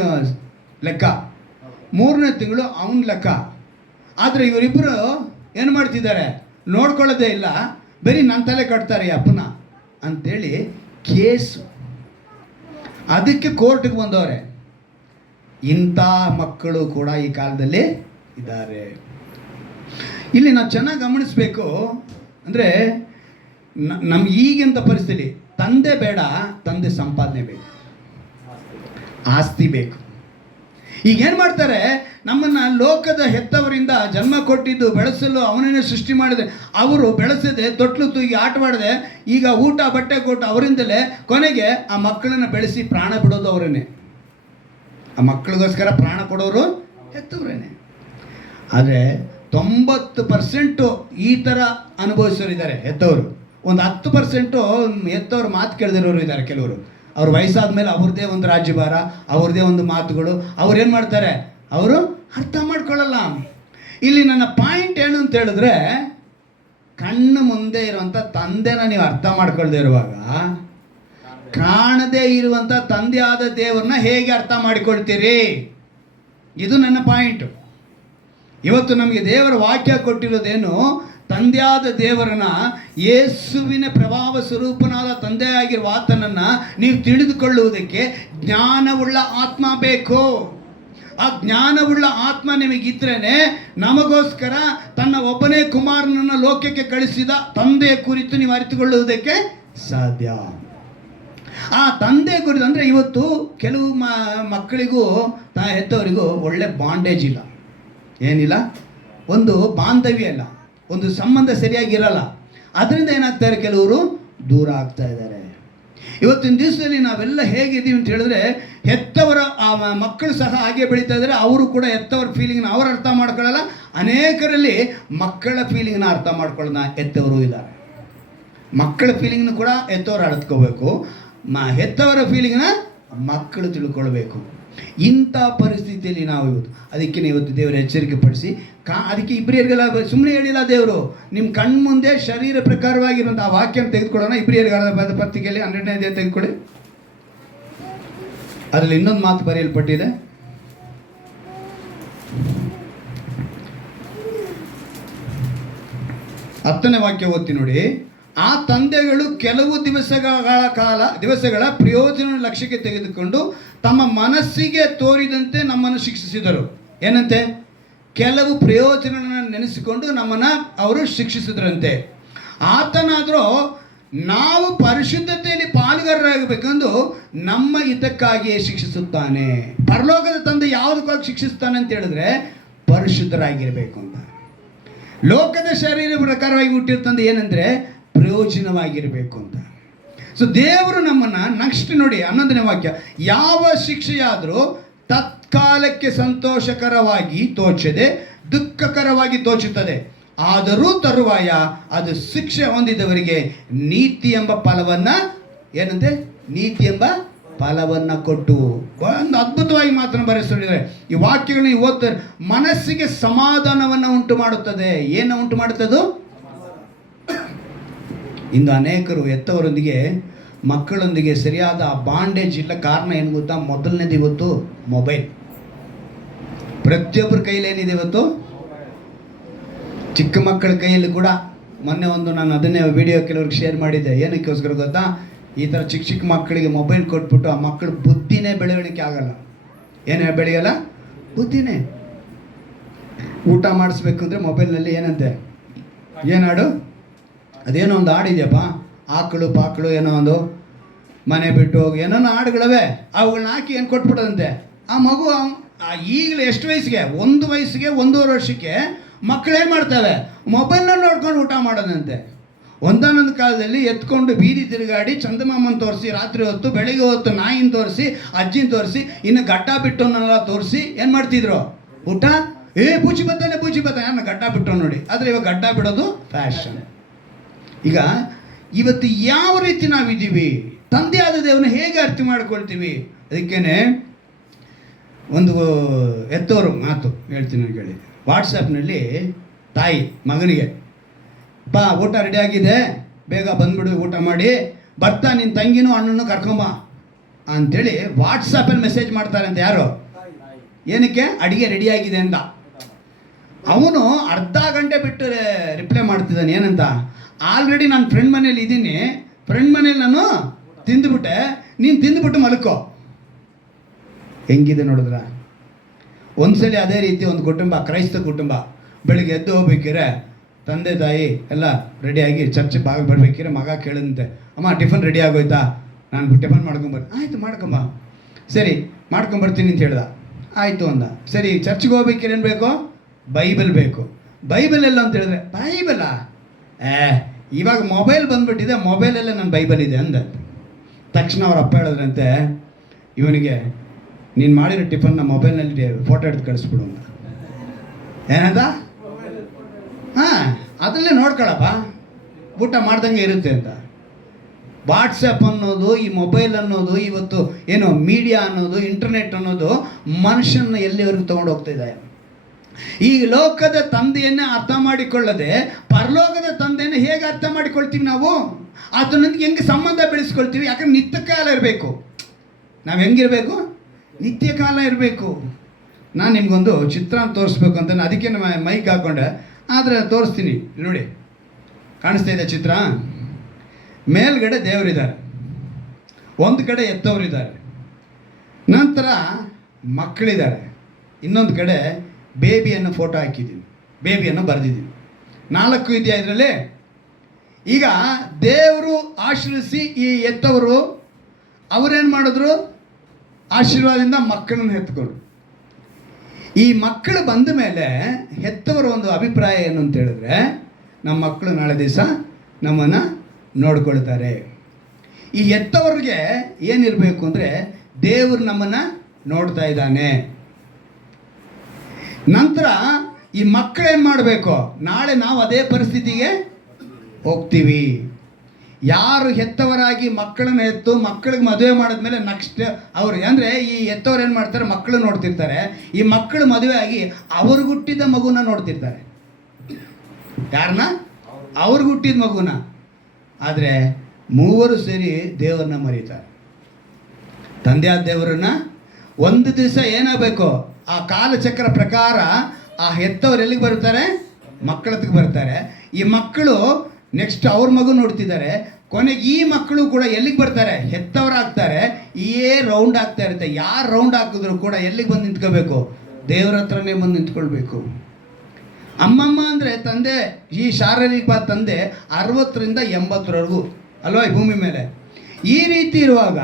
ಲೆಕ್ಕ, 3ನೇ ತಿಂಗಳು ಅವನ ಲೆಕ್ಕ. ಆದರೆ ಇವರಿಬ್ಬರು ಏನು ಮಾಡ್ತಿದ್ದಾರೆ? ನೋಡ್ಕೊಳ್ಳೋದೇ ಇಲ್ಲ, ಬರೀ ನನ್ನ ತಲೆ ಕಟ್ತಾರೆ ಅಪ್ಪನ ಅಂಥೇಳಿ ಕೇಸು. ಅದಕ್ಕೆ ಕೋರ್ಟ್ಗೆ ಬಂದವ್ರೆ. ಇಂಥ ಮಕ್ಕಳು ಕೂಡ ಈ ಕಾಲದಲ್ಲಿ ಇದ್ದಾರೆ. ಇಲ್ಲಿ ನಾವು ಚೆನ್ನಾಗಿ ಗಮನಿಸಬೇಕು. ಅಂದರೆ ನಮ್ಗೆ ಈಗಿಂಥ ಪರಿಸ್ಥಿತಿ, ತಂದೆ ಬೇಡ, ತಂದೆ ಸಂಪಾದನೆ ಬೇಕು, ಆಸ್ತಿ ಬೇಕು. ಈಗೇನು ಮಾಡ್ತಾರೆ? ನಮ್ಮನ್ನು ಲೋಕದ ಹೆತ್ತವರಿಂದ ಜನ್ಮ ಕೊಟ್ಟಿದ್ದು ಬೆಳೆಸಲು ಅವನನ್ನೇ ಸೃಷ್ಟಿ ಮಾಡಿದೆ. ಅವರು ಬೆಳೆಸದೆ ತೊಟ್ಲು ತೂಗಿ ಆಟವಾಡದೆ ಈಗ ಊಟ ಬಟ್ಟೆ ಕೊಟ್ಟು ಅವರಿಂದಲೇ ಕೊನೆಗೆ ಆ ಮಕ್ಕಳನ್ನು ಬೆಳೆಸಿ ಪ್ರಾಣ ಬಿಡೋದು ಅವರೇನೆ. ಆ ಮಕ್ಕಳಿಗೋಸ್ಕರ ಪ್ರಾಣ ಕೊಡೋರು ಹೆತ್ತವರೇನೆ. ಆದರೆ 90% ಈ ಥರ ಅನುಭವಿಸೋರಿದ್ದಾರೆ ಹೆತ್ತವರು. ಒಂದು 10% ಹೆತ್ತವ್ರ ಮಾತು ಕೇಳದಿರೋರು ಇದ್ದಾರೆ. ಕೆಲವರು ಅವ್ರ ವಯಸ್ಸಾದ ಮೇಲೆ ಅವ್ರದ್ದೇ ಒಂದು ರಾಜ್ಯಭಾರ, ಅವ್ರದ್ದೇ ಒಂದು ಮಾತುಗಳು, ಅವ್ರು ಏನು ಮಾಡ್ತಾರೆ, ಅವರು ಅರ್ಥ ಮಾಡ್ಕೊಳ್ಳಲ್ಲ. ಇಲ್ಲಿ ನನ್ನ ಪಾಯಿಂಟ್ ಏನು ಅಂತ ಹೇಳಿದ್ರೆ, ಕಣ್ಣು ಮುಂದೆ ಇರುವಂಥ ತಂದೆನ ನೀವು ಅರ್ಥ ಮಾಡ್ಕೊಳ್ದೇ ಇರುವಾಗ ಕಾಣದೇ ಇರುವಂಥ ತಂದೆ ಆದ ದೇವರನ್ನ ಹೇಗೆ ಅರ್ಥ ಮಾಡಿಕೊಳ್ತೀರಿ? ಇದು ನನ್ನ ಪಾಯಿಂಟು. ಇವತ್ತು ನಮಗೆ ದೇವರ ವಾಕ್ಯ ಕೊಟ್ಟಿರೋದೇನು, ತಂದೆಯಾದ ದೇವರನ್ನ, ಯೇಸುವಿನ ಪ್ರಭಾವ ಸ್ವರೂಪನಾದ ತಂದೆಯಾಗಿರುವ ಆತನನ್ನು ನೀವು ತಿಳಿದುಕೊಳ್ಳುವುದಕ್ಕೆ ಜ್ಞಾನವುಳ್ಳ ಆತ್ಮ ಬೇಕು. ಆ ಜ್ಞಾನವುಳ್ಳ ಆತ್ಮ ನಿಮಗಿದ್ರೇ ನಮಗೋಸ್ಕರ ತನ್ನ ಒಬ್ಬನೇ ಕುಮಾರನನ್ನು ಲೋಕಕ್ಕೆ ಕಳಿಸಿದ ತಂದೆಯ ಕುರಿತು ನೀವು ಅರಿತುಕೊಳ್ಳುವುದಕ್ಕೆ ಸಾಧ್ಯ. ಆ ತಂದೆ ಕುರಿತು ಅಂದರೆ ಇವತ್ತು ಕೆಲವು ಮಕ್ಕಳಿಗೂ ಹೆತ್ತವರಿಗೂ ಒಳ್ಳೆ ಬಾಂಡೇಜ್ ಇಲ್ಲ, ಏನಿಲ್ಲ, ಒಂದು ಬಾಂಧವ್ಯ ಇಲ್ಲ, ಒಂದು ಸಂಬಂಧ ಸರಿಯಾಗಿರಲ್ಲ. ಅದರಿಂದ ಏನಾಗ್ತಾರೆ, ಕೆಲವರು ದೂರ ಆಗ್ತಾ ಇದ್ದಾರೆ. ಇವತ್ತಿನ ದಿವಸದಲ್ಲಿ ನಾವೆಲ್ಲ ಹೇಗಿದ್ದೀವಿ ಅಂತ ಹೇಳಿದ್ರೆ, ಹೆತ್ತವರ ಮಕ್ಕಳು ಸಹ ಹಾಗೆ ಬೆಳೀತಾ ಇದ್ದಾರೆ. ಅವರು ಕೂಡ ಹೆತ್ತವರ ಫೀಲಿಂಗ್ನ ಅವ್ರು ಅರ್ಥ ಮಾಡ್ಕೊಳ್ಳಲ್ಲ. ಅನೇಕರಲ್ಲಿ ಮಕ್ಕಳ ಫೀಲಿಂಗ್ನ ಅರ್ಥ ಮಾಡ್ಕೊಳ್ಳೋಣ ಹೆತ್ತವರು ಇದ್ದಾರೆ. ಮಕ್ಕಳ ಫೀಲಿಂಗ್ನ ಕೂಡ ಹೆತ್ತವರು ಅರ್ಥಕೋಬೇಕು, ಹೆತ್ತವರ ಫೀಲಿಂಗ್ನ ಮಕ್ಕಳು ತಿಳ್ಕೊಳ್ಬೇಕು. ಇಂಥ ಪರಿಸ್ಥಿತಿಯಲ್ಲಿ ನಾವು ಅದಕ್ಕೆ ಇವತ್ತು ದೇವರು ಎಚ್ಚರಿಕೆ ಪಡಿಸಿ ಅದಕ್ಕೆ ಇಬ್ರಿಯರಿಗೆಲ್ಲ ಸುಮ್ಮನೆ ಹೇಳಿಲ್ಲ ದೇವರು, ನಿಮ್ಮ ಕಣ್ಮುಂದೆ ಶರೀರ ಪ್ರಕಾರವಾಗಿರುವಂಥ ಆ ವಾಕ್ಯನ ತೆಗೆದುಕೊಳ್ಳೋಣ. ಇಬ್ರಿಯರಿಗಾದ ಪತ್ರಿಕೆಯಲ್ಲಿ 12ನೇ ಅಧ್ಯಾಯ ತೆಗೆದುಕೊಳ್ಳಿ. ಅದರಲ್ಲಿ ಇನ್ನೊಂದು ಮಾತು ಬರೆಯಲ್ಪಟ್ಟಿದೆ. ಹತ್ತನೇ ವಾಕ್ಯ ಓದ್ತೀನಿ ನೋಡಿ. ಆ ತಂದೆಗಳು ಕೆಲವು ದಿವಸಗಳ ಪ್ರಯೋಜನ ಲಕ್ಷ್ಯಕ್ಕೆ ತೆಗೆದುಕೊಂಡು ತಮ್ಮ ಮನಸ್ಸಿಗೆ ತೋರಿದಂತೆ ನಮ್ಮನ್ನು ಶಿಕ್ಷಿಸಿದರು. ಏನಂತೆ? ಕೆಲವು ಪ್ರಯೋಜನಗಳನ್ನು ನೆನೆಸಿಕೊಂಡು ನಮ್ಮನ್ನು ಅವರು ಶಿಕ್ಷಿಸಿದ್ರಂತೆ. ಆತನಾದರೂ ನಾವು ಪರಿಶುದ್ಧತೆಯಲ್ಲಿ ಪಾಲುಗಾರರಾಗಬೇಕೆಂದು ನಮ್ಮ ಹಿತಕ್ಕಾಗಿಯೇ ಶಿಕ್ಷಿಸುತ್ತಾನೆ. ಪರಲೋಕದ ತಂದೆ ಯಾವುದಕ್ಕಾಗಿ ಶಿಕ್ಷಿಸ್ತಾನೆ ಅಂತ ಹೇಳಿದ್ರೆ, ಪರಿಶುದ್ಧರಾಗಿರಬೇಕು ಅಂತ. ಲೋಕದ ಶರೀರ ಪ್ರಕಾರವಾಗಿ ಹುಟ್ಟಿದ ತಂದೆ ಏನಂದರೆ ಪ್ರಯೋಜನವಾಗಿರಬೇಕು ಅಂತ. ಸೊ ದೇವರು ನಮ್ಮನ್ನು ನೆಕ್ಸ್ಟ್ ನೋಡಿ 11ನೇ ವಾಕ್ಯ, ಯಾವ ಶಿಕ್ಷೆಯಾದರೂ ತತ್ಕಾಲಕ್ಕೆ ಸಂತೋಷಕರವಾಗಿ ತೋಚದೆ ದುಃಖಕರವಾಗಿ ತೋಚುತ್ತದೆ. ಆದರೂ ತರುವಾಯ ಅದು ಶಿಕ್ಷೆ ಹೊಂದಿದವರಿಗೆ ನೀತಿ ಎಂಬ ಫಲವನ್ನು, ಏನಂತೆ, ನೀತಿ ಎಂಬ ಫಲವನ್ನು ಕೊಟ್ಟು. ಒಂದು ಅದ್ಭುತವಾಗಿ ಮಾತನ್ನು ಬರೆಸಿದ್ದಾರೆ. ಈ ವಾಕ್ಯಗಳನ್ನ ನೀವು ಓದ್ತಾರೆ, ಮನಸ್ಸಿಗೆ ಸಮಾಧಾನವನ್ನು ಉಂಟು ಮಾಡುತ್ತದೆ. ಏನು ಉಂಟು ಮಾಡುತ್ತದು? ಇಂದು ಅನೇಕರು ಹೆತ್ತವರೊಂದಿಗೆ ಮಕ್ಕಳೊಂದಿಗೆ ಸರಿಯಾದ ಬಾಂಡೇಜ್ ಇಲ್ಲ. ಕಾರಣ ಏನು ಗೊತ್ತಾ? ಮೊದಲನೇದು ಇವತ್ತು ಮೊಬೈಲ್. ಪ್ರತಿಯೊಬ್ಬರ ಕೈಯಲ್ಲಿ ಏನಿದೆ ಇವತ್ತು? ಚಿಕ್ಕ ಮಕ್ಕಳ ಕೈಯಲ್ಲಿ ಕೂಡ. ಮೊನ್ನೆ ನಾನು ಅದನ್ನೇ ವಿಡಿಯೋ ಕೆಲವ್ರಿಗೆ ಶೇರ್ ಮಾಡಿದ್ದೆ. ಏನಕ್ಕೋಸ್ಕರ ಗೊತ್ತಾ? ಈ ಥರ ಚಿಕ್ಕ ಚಿಕ್ಕ ಮಕ್ಕಳಿಗೆ ಮೊಬೈಲ್ ಕೊಟ್ಬಿಟ್ಟು ಆ ಮಕ್ಕಳ ಬುದ್ಧಿನೇ ಬೆಳವಣಿಗೆ ಆಗಲ್ಲ. ಏನೇ ಬೆಳೆಯಲ್ಲ, ಬುದ್ಧಿನೇ. ಊಟ ಮಾಡಿಸ್ಬೇಕು ಅಂದರೆ ಮೊಬೈಲ್ನಲ್ಲಿ ಏನಂತೆ, ಏನಾಡು, ಅದೇನೋ ಒಂದು ಹಾಡಿದೆಯಪ್ಪ, ಆಕಳು ಪಾಕಳು ಏನೋ ಒಂದು, ಮನೆ ಬಿಟ್ಟು ಹೋಗಿ ಏನೋ ಹಾಡುಗಳವೆ, ಅವುಗಳನ್ನ ಹಾಕಿ ಏನು ಕೊಟ್ಬಿಟ್ಟದಂತೆ. ಆ ಮಗು ಈಗಲೇ ಎಷ್ಟು ವಯಸ್ಸಿಗೆ? 1 ವಯಸ್ಸಿಗೆ 1.5 ವರ್ಷಕ್ಕೆ ಮಕ್ಕಳೇನು ಮಾಡ್ತವೆ? ಮೊಬೈಲ್ನ ನೋಡ್ಕೊಂಡು ಊಟ ಮಾಡೋದಂತೆ. ಒಂದಾನೊಂದು ಕಾಲದಲ್ಲಿ ಎತ್ಕೊಂಡು ಬೀದಿ ತಿರುಗಾಡಿ ಚಂದಮಾಮನ ತೋರಿಸಿ, ರಾತ್ರಿ ಹೊತ್ತು ಬೆಳಿಗ್ಗೆ ಹೊತ್ತು ನಾಯಿನ ತೋರಿಸಿ, ಅಜ್ಜಿನ ತೋರಿಸಿ, ಇನ್ನು ಗಡ್ಡ ಬಿಟ್ಟವನ್ನೆಲ್ಲ ತೋರಿಸಿ ಏನು ಮಾಡ್ತಿದ್ರು? ಊಟ ಬೂಚಿ ಬತ್ತಾನೆ ನಾನು ಗಡ್ಡ ಬಿಟ್ಟು ನೋಡಿ. ಆದರೆ ಇವಾಗ ಗಡ್ಡ ಬಿಡೋದು ಫ್ಯಾಷನ್. ಈಗ ಇವತ್ತು ಯಾವ ರೀತಿ ನಾವಿದ್ದೀವಿ? ತಂದೆಯಾದ ದೇವರನ್ನ ಹೇಗೆ ಅರ್ಥ ಮಾಡ್ಕೊಳ್ತೀವಿ? ಅದಕ್ಕೇನೆ ಒಂದು ಎತ್ತವರು ಮಾತು ಹೇಳ್ತೀನಿ ಕೇಳಿ. ವಾಟ್ಸಪ್ನಲ್ಲಿ ತಾಯಿ ಮಗನಿಗೆ, ಊಟ ರೆಡಿ ಆಗಿದೆ, ಬೇಗ ಬಂದ್ಬಿಡು, ಊಟ ಮಾಡಿ ಬರ್ತಾ ನಿನ್ನ ತಂಗಿನೂ ಅಣ್ಣನೂ ಕರ್ಕೊಂಬ ಅಂಥೇಳಿ ವಾಟ್ಸಪ್ಪಲ್ಲಿ ಮೆಸೇಜ್ ಮಾಡ್ತಾರೆ ಅಂತ. ಯಾರು? ಏನಕ್ಕೆ? ಅಡುಗೆ ರೆಡಿ ಆಗಿದೆ ಅಂತ. ಅವನು ಅರ್ಧ ಗಂಟೆ ಬಿಟ್ಟು ರಿಪ್ಲೈ ಮಾಡ್ತಿದ್ದಾನೆ. ಏನಂತ? ಆಲ್ರೆಡಿ ನಾನು ಫ್ರೆಂಡ್ ಮನೇಲಿ ಇದ್ದೀನಿ, ಫ್ರೆಂಡ್ ಮನೇಲಿ ನಾನು ತಿಂದುಬಿಟ್ಟೆ, ನೀನು ತಿಂದುಬಿಟ್ಟು ಮಲ್ಕೋ. ಹೆಂಗಿದೆ ನೋಡಿದ್ರ? ಒಂದ್ಸಲಿ ಅದೇ ರೀತಿ ಒಂದು ಕುಟುಂಬ, ಕ್ರೈಸ್ತ ಕುಟುಂಬ, ಬೆಳಿಗ್ಗೆ ಎದ್ದು ಹೋಗ್ಬೇಕಿರೆ ತಂದೆ ತಾಯಿ ಎಲ್ಲ ರೆಡಿಯಾಗಿ ಚರ್ಚ್ ಬಾಗಿಲು ಬರ್ಬೇಕಿರೆ ಮಗ ಕೇಳಿದಂತೆ, ಅಮ್ಮ ಟಿಫನ್ ರೆಡಿ ಆಗೋಯ್ತಾ? ನಾನು ಟಿಫನ್ ಮಾಡ್ಕೊಂಬರ್ತೀನಿ. ಆಯಿತು ಮಾಡ್ಕೊಂಬ. ಸರಿ ಮಾಡ್ಕೊಂಬರ್ತೀನಿ ಅಂತ ಹೇಳ್ದ. ಆಯಿತು ಅಂದ. ಸರಿ, ಚರ್ಚ್ಗೆ ಹೋಗ್ಬೇಕು, ಏನು ಬೇಕು? ಬೈಬಲ್ ಬೇಕು. ಬೈಬಲ್ ಎಲ್ಲ ಅಂತ ಹೇಳಿದ್ರೆ, ಬೈಬಲಾ? ಇವಾಗ ಮೊಬೈಲ್ ಬಂದುಬಿಟ್ಟಿದೆ, ಮೊಬೈಲಲ್ಲೇ ನನ್ನ ಬೈಬಲ್ ಇದೆ ಅಂದ. ತಕ್ಷಣ ಅವ್ರ ಅಪ್ಪ ಹೇಳಿದ್ರಂತೆ, ಇವನಿಗೆ ನೀನು ಮಾಡಿರೋ ಟಿಫನ್ನ ಮೊಬೈಲ್ನಲ್ಲಿ ಫೋಟೋ ಹಿಡಿದು ಕಳಿಸ್ಬಿಡು ಅಂದ. ಏನದ? ಹಾಂ, ಅದರಲ್ಲೇ ನೋಡ್ಕೊಳಪ್ಪ, ಊಟ ಮಾಡ್ದಂಗೆ ಇರುತ್ತೆ ಅಂತ. ವಾಟ್ಸಪ್ ಅನ್ನೋದು, ಈ ಮೊಬೈಲ್ ಅನ್ನೋದು, ಇವತ್ತು ಏನು ಮೀಡಿಯಾ ಅನ್ನೋದು, ಇಂಟರ್ನೆಟ್ ಅನ್ನೋದು ಮನುಷ್ಯನ ಎಲ್ಲಿವರೆಗೂ ತೊಗೊಂಡು ಹೋಗ್ತಿದೆ. ಈ ಲೋಕದ ತಂದೆಯನ್ನೇ ಅರ್ಥ ಮಾಡಿಕೊಳ್ಳದೆ ಪರಲೋಕದ ತಂದೆಯನ್ನು ಹೇಗೆ ಅರ್ಥ ಮಾಡಿಕೊಳ್ತೀವಿ ನಾವು? ಅದನ್ನೊಂದಿಗೆ ಹೆಂಗೆ ಸಂಬಂಧ ಬೆಳೆಸ್ಕೊಳ್ತೀವಿ? ಯಾಕಂದ್ರೆ ನಿತ್ಯ ಕಾಲ ಇರಬೇಕು. ನಾವು ಹೆಂಗಿರಬೇಕು? ನಿತ್ಯ ಕಾಲ ಇರಬೇಕು. ನಾನು ನಿಮಗೊಂದು ಚಿತ್ರ ತೋರಿಸ್ಬೇಕು ಅಂತ ಅದಕ್ಕೆ ಮೈಕ್ ಹಾಕ್ಕೊಂಡೆ, ಆದರೆ ತೋರಿಸ್ತೀನಿ ನೋಡಿ. ಕಾಣಿಸ್ತಾ ಇದೆ ಚಿತ್ರ? ಮೇಲ್ಗಡೆ ದೇವರಿದ್ದಾರೆ, ಒಂದು ಕಡೆ ಎತ್ತವರಿದ್ದಾರೆ, ನಂತರ ಮಕ್ಕಳಿದ್ದಾರೆ, ಇನ್ನೊಂದು ಕಡೆ ಬೇಬಿಯನ್ನು ಫೋಟೋ ಹಾಕಿದ್ದೀವಿ, ಬೇಬಿಯನ್ನು ಬರೆದಿದ್ದೀವಿ. 4 ಇದೆಯಾ ಇದರಲ್ಲಿ? ಈಗ ದೇವರು ಆಶೀರ್ವದಿಸಿ ಈ ಎತ್ತವರು ಅವರೇನು ಮಾಡಿದ್ರು? ಆಶೀರ್ವಾದದಿಂದ ಮಕ್ಕಳನ್ನು ಎತ್ಕೊಂಡು. ಈ ಮಕ್ಕಳು ಬಂದ ಮೇಲೆ ಹೆತ್ತವರ ಒಂದು ಅಭಿಪ್ರಾಯ ಏನು ಅಂತ ಹೇಳಿದ್ರೆ, ನಮ್ಮ ಮಕ್ಕಳು ನಾಳೆ ದಿವಸ ನಮ್ಮನ್ನು ನೋಡ್ಕೊಳ್ತಾರೆ. ಈ ಹೆತ್ತವ್ರಿಗೆ ಏನಿರಬೇಕು ಅಂದರೆ, ದೇವರು ನಮ್ಮನ್ನು ನೋಡ್ತಾ ಇದ್ದಾನೆ. ನಂತರ ಈ ಮಕ್ಕಳೇನು ಮಾಡಬೇಕು? ನಾಳೆ ನಾವು ಅದೇ ಪರಿಸ್ಥಿತಿಗೆ ಹೋಗ್ತೀವಿ. ಯಾರು ಹೆತ್ತವರಾಗಿ ಮಕ್ಕಳನ್ನು ಹೆತ್ತು ಮಕ್ಕಳಿಗೆ ಮದುವೆ ಮಾಡಿದ್ಮೇಲೆ ನೆಕ್ಸ್ಟ್ ಅವರು ಅಂದರೆ ಈ ಹೆತ್ತವ್ರು ಏನು ಮಾಡ್ತಾರೆ? ಮಕ್ಕಳು ನೋಡ್ತಿರ್ತಾರೆ. ಈ ಮಕ್ಕಳು ಮದುವೆ ಆಗಿ ಅವ್ರಿಗೆ ಹುಟ್ಟಿದ ಮಗುನ ನೋಡ್ತಿರ್ತಾರೆ. ಯಾರನ್ನ? ಅವ್ರಿಗೆ ಹುಟ್ಟಿದ ಮಗುನ. ಆದರೆ ಮೂವರು ಸೇರಿ ದೇವರನ್ನ ಮರೀತಾರೆ. ತಂದೆಯಾದ ದೇವರನ್ನ. ಒಂದು ದಿವಸ ಏನಾಗಬೇಕು? ಆ ಕಾಲಚಕ್ರ ಪ್ರಕಾರ ಆ ಹೆತ್ತವ್ರು ಎಲ್ಲಿಗೆ ಬರ್ತಾರೆ? ಮಕ್ಕಳ ಹತ್ರಕ್ಕೆ ಬರ್ತಾರೆ. ಈ ಮಕ್ಕಳು ನೆಕ್ಸ್ಟ್ ಅವ್ರ ಮಗು ನೋಡ್ತಿದ್ದಾರೆ. ಕೊನೆಗೆ ಈ ಮಕ್ಕಳು ಕೂಡ ಎಲ್ಲಿಗೆ ಬರ್ತಾರೆ? ಹೆತ್ತವರಾಗ್ತಾರೆ. ರೌಂಡ್ ಆಗ್ತಾ ಇರುತ್ತೆ. ಯಾರು ರೌಂಡ್ ಹಾಕಿದ್ರು ಕೂಡ ಎಲ್ಲಿಗೆ ಬಂದು ನಿಂತ್ಕೋಬೇಕು? ದೇವ್ರ ಹತ್ರನೇ ಬಂದು ನಿಂತ್ಕೊಳ್ಬೇಕು. ಅಮ್ಮಮ್ಮ ಅಂದರೆ ತಂದೆ, ಈ ಶಾರೀರಿಕ ತಂದೆ 60ರಿಂದ 80ರವರೆಗೂ ಅಲ್ವಾ ಈ ಭೂಮಿ ಮೇಲೆ. ಈ ರೀತಿ ಇರುವಾಗ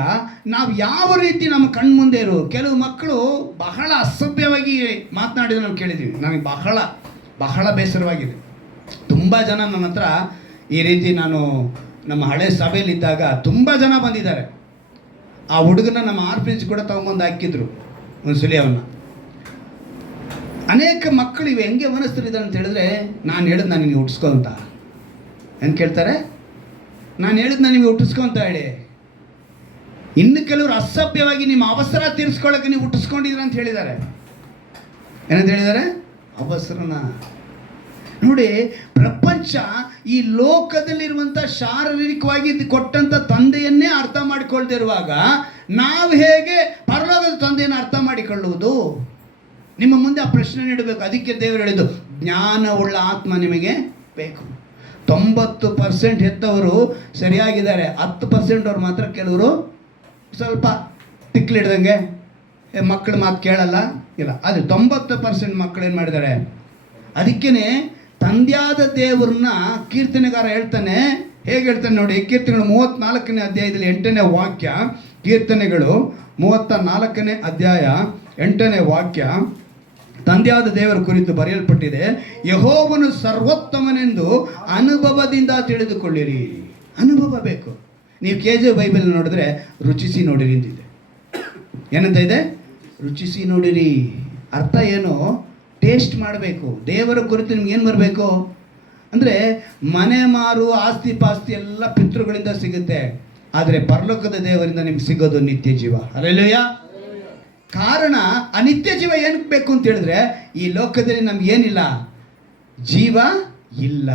ನಾವು ಯಾವ ರೀತಿ ನಮ್ಮ ಕಣ್ಮುಂದೆ ಇರು? ಕೆಲವು ಮಕ್ಕಳು ಬಹಳ ಅಸಭ್ಯವಾಗಿ ಮಾತನಾಡಿದ ನಾವು ಕೇಳಿದ್ದೀವಿ. ನನಗೆ ಬಹಳ ಬಹಳ ಬೇಸರವಾಗಿದೆ. ತುಂಬ ಜನ ನನ್ನ ಹತ್ರ ಈ ರೀತಿ, ನಾನು ನಮ್ಮ ಹಳೆ ಸಭೆಯಲ್ಲಿದ್ದಾಗ ತುಂಬ ಜನ ಬಂದಿದ್ದಾರೆ. ಆ ಹುಡುಗನ ನಮ್ಮ ಆರ್ಫೇಜ್ ಕೂಡ ತಗೊಂಬಂದು ಹಾಕಿದ್ರು ಒಂದು ಸಲ ಅವನ್ನ. ಅನೇಕ ಮಕ್ಕಳು ಇವೆ ಹೆಂಗೆ ಮನಸ್ಸರಿದ್ದಾರೆ ಅಂತ ಹೇಳಿದ್ರೆ, ನಾನು ಹೇಳಿದ್ ನಾನು ನಿಮಗೆ ಹುಟ್ಟಿಸ್ಕೊ ಅಂತ ಹೆಂಗೆ ಕೇಳ್ತಾರೆ? ನಾನು ಹೇಳಿದ್ ನಾನು ನಿಮಗೆ ಹುಟ್ಟಿಸ್ಕೊ ಅಂತ ಹೇಳಿ. ಇನ್ನು ಕೆಲವರು ಅಸಭ್ಯವಾಗಿ ನಿಮ್ಮ ಅವಸರ ತೀರಿಸ್ಕೊಳ್ಳೋಕೆ ನೀವು ಹುಟ್ಟಿಸ್ಕೊಂಡಿದ್ರ ಅಂತ ಹೇಳಿದ್ದಾರೆ. ಏನಂತ ಹೇಳಿದ್ದಾರೆ? ಅವಸರನ. ನೋಡಿ, ಪ್ರಪಂಚ ಈ ಲೋಕದಲ್ಲಿರುವಂಥ ಶಾರೀರಿಕವಾಗಿ ಕೊಟ್ಟಂಥ ತಂದೆಯನ್ನೇ ಅರ್ಥ ಮಾಡಿಕೊಳ್ದೇ ಇರುವಾಗ ನಾವು ಹೇಗೆ ಪರಲೋಕದ ತಂದೆಯನ್ನು ಅರ್ಥ ಮಾಡಿಕೊಳ್ಳುವುದು? ನಿಮ್ಮ ಮುಂದೆ ಆ ಪ್ರಶ್ನೆ ನೀಡಬೇಕು. ಅದಕ್ಕೆ ದೇವರು ಹೇಳಿದ್ದು, ಜ್ಞಾನವುಳ್ಳ ಆತ್ಮ ನಿಮಗೆ ಬೇಕು. 90% ಹೆತ್ತವರು ಸರಿಯಾಗಿದ್ದಾರೆ, 10% ಅವ್ರು ಮಾತ್ರ ಕೆಲವರು ಸ್ವಲ್ಪ ತಿಕ್ಲಿಡ್ದಂಗೆ ಮಕ್ಕಳ ಮಾತು ಕೇಳಲ್ಲ ಇಲ್ಲ. ಆದರೆ 90% ಮಕ್ಕಳು ಏನು ಮಾಡಿದ್ದಾರೆ? ಅದಕ್ಕೇ ತಂದೆಯಾದ ದೇವರನ್ನ ಕೀರ್ತನೆಗಾರ ಹೇಳ್ತಾನೆ. ಹೇಗೆ ಹೇಳ್ತಾನೆ ನೋಡಿ, ಕೀರ್ತನೆಗಳು 34ನೇ ಅಧ್ಯಾಯದಲ್ಲಿ 8ನೇ ವಾಕ್ಯ. ಕೀರ್ತನೆಗಳು 34ನೇ ಅಧ್ಯಾಯ 8ನೇ ವಾಕ್ಯ. ತಂದೆಯಾದ ದೇವರ ಕುರಿತು ಬರೆಯಲ್ಪಟ್ಟಿದೆ, ಯೆಹೋವನು ಸರ್ವೋತ್ತಮನೆಂದು ಅನುಭವದಿಂದ ತಿಳಿದುಕೊಳ್ಳಿರಿ. ಅನುಭವ ಬೇಕು. ನೀವು KJ ಬೈಬಲ್ ನೋಡಿದ್ರೆ ರುಚಿಸಿ ನೋಡಿರಿ ಅಂತಿದೆ. ಏನಂತ ಇದೆ? ರುಚಿಸಿ ನೋಡಿರಿ. ಅರ್ಥ ಏನು? ಟೇಸ್ಟ್ ಮಾಡಬೇಕು. ದೇವರ ಕುರಿತು ನಿಮ್ಗೆ ಏನು ಬರಬೇಕು ಅಂದರೆ, ಮನೆ ಮಾರು ಆಸ್ತಿ ಪಾಸ್ತಿ ಎಲ್ಲ ಪಿತೃಗಳಿಂದ ಸಿಗುತ್ತೆ, ಆದರೆ ಪರಲೋಕದ ದೇವರಿಂದ ನಿಮ್ಗೆ ಸಿಗೋದು ನಿತ್ಯ ಜೀವ. ಹಲ್ಲೆಲೂಯ. ಕಾರಣ ಆ ನಿತ್ಯ ಜೀವ ಏನಕ್ಕೆ ಬೇಕು ಅಂತ ಹೇಳಿದ್ರೆ, ಈ ಲೋಕದಲ್ಲಿ ನಮ್ಗೆ ಏನಿಲ್ಲ, ಜೀವ ಇಲ್ಲ.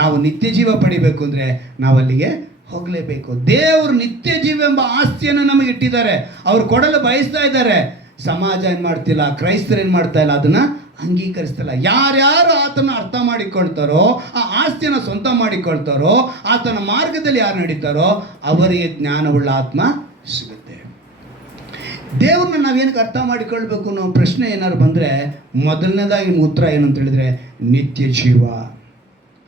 ನಾವು ನಿತ್ಯ ಜೀವ ಪಡಿಬೇಕು ಅಂದರೆ ನಾವು ಅಲ್ಲಿಗೆ ಹೋಗಲೇಬೇಕು. ದೇವರು ನಿತ್ಯ ಜೀವ ಎಂಬ ಆಸ್ತಿಯನ್ನು ನಮಗೆ ಇಟ್ಟಿದ್ದಾರೆ, ಅವ್ರು ಕೊಡಲು ಬಯಸ್ತಾ ಇದ್ದಾರೆ. ಸಮಾಜ ಏನು ಮಾಡ್ತಿಲ್ಲ, ಕ್ರೈಸ್ತರು ಏನು ಮಾಡ್ತಾ ಇಲ್ಲ, ಅದನ್ನು ಅಂಗೀಕರಿಸ್ತಿಲ್ಲ. ಯಾರ್ಯಾರು ಆತನ ಅರ್ಥ ಮಾಡಿಕೊಳ್ತಾರೋ, ಆ ಆಸ್ತಿಯನ್ನು ಸ್ವಂತ ಮಾಡಿಕೊಳ್ತಾರೋ, ಆತನ ಮಾರ್ಗದಲ್ಲಿ ಯಾರು ನಡೀತಾರೋ ಅವರಿಗೆ ಜ್ಞಾನವುಳ್ಳ ಆತ್ಮ ಸಿಗುತ್ತೆ. ದೇವ್ರನ್ನ ನಾವೇನಕ್ಕೆ ಅರ್ಥ ಮಾಡಿಕೊಳ್ಬೇಕು ಅನ್ನೋ ಪ್ರಶ್ನೆ ಏನಾದ್ರು ಬಂದರೆ, ಮೊದಲನೇದಾಗಿ ಉತ್ತರ ಏನು ಅಂತ ಹೇಳಿದ್ರೆ, ನಿತ್ಯ ಜೀವ.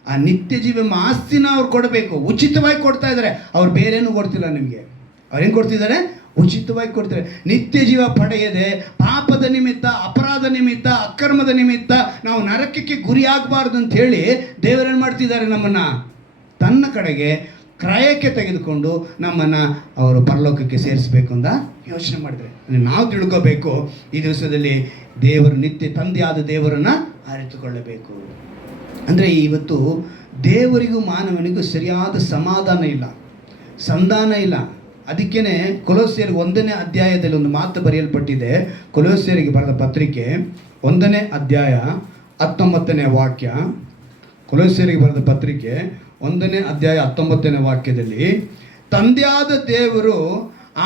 ಆ ನಿತ್ಯ ಜೀವ ಎಂಬ ಆಸ್ತಿನ ಅವ್ರು ಕೊಡಬೇಕು. ಉಚಿತವಾಗಿ ಕೊಡ್ತಾ ಇದ್ದಾರೆ. ಅವ್ರು ಬೇರೇನೂ ಕೊಡ್ತಿಲ್ಲ ನಿಮಗೆ. ಅವ್ರು ಏನು ಕೊಡ್ತಿದ್ದಾರೆ? ಉಚಿತವಾಗಿ ಕೊಡ್ತಾರೆ. ನಿತ್ಯ ಜೀವ ಪಡೆಯದೆ ಪಾಪದ ನಿಮಿತ್ತ, ಅಪರಾಧ ನಿಮಿತ್ತ, ಅಕ್ರಮದ ನಿಮಿತ್ತ ನಾವು ನರಕಕ್ಕೆ ಗುರಿಯಾಗಬಾರ್ದು ಅಂತ ಹೇಳಿ ದೇವರೇನು ಮಾಡ್ತಿದ್ದಾರೆ, ನಮ್ಮನ್ನು ತನ್ನ ಕಡೆಗೆ ಕ್ರಯಕ್ಕೆ ತೆಗೆದುಕೊಂಡು ನಮ್ಮನ್ನು ಅವರು ಪರಲೋಕಕ್ಕೆ ಸೇರಿಸಬೇಕು ಅಂತ ಯೋಚನೆ ಮಾಡಿದರೆ. ನಾವು ತಿಳ್ಕೋಬೇಕು, ಈ ದಿವಸದಲ್ಲಿ ದೇವರು ನಿತ್ಯ ತಂದೆಯಾದ ದೇವರನ್ನು ಅರಿತುಕೊಳ್ಳಬೇಕು. ಅಂದರೆ ಇವತ್ತು ದೇವರಿಗೂ ಮಾನವನಿಗೂ ಸರಿಯಾದ ಸಮಾಧಾನ ಇಲ್ಲ, ಸಂಧಾನ ಇಲ್ಲ. ಅದಕ್ಕೇ ಕೊಲೋಸ್ಯರಿಗೆ 1ನೇ ಅಧ್ಯಾಯದಲ್ಲಿ ಒಂದು ಮಾತು ಬರೆಯಲ್ಪಟ್ಟಿದೆ. ಕೊಲೋಸ್ಯರಿಗೆ ಬರೆದ ಪತ್ರಿಕೆ 1ನೇ ಅಧ್ಯಾಯ 19ನೇ ವಾಕ್ಯ. ಕೊಲೋಸ್ಯರಿಗೆ ಬರೆದ ಪತ್ರಿಕೆ 1ನೇ ಅಧ್ಯಾಯ 19ನೇ ವಾಕ್ಯದಲ್ಲಿ, ತಂದೆಯಾದ ದೇವರು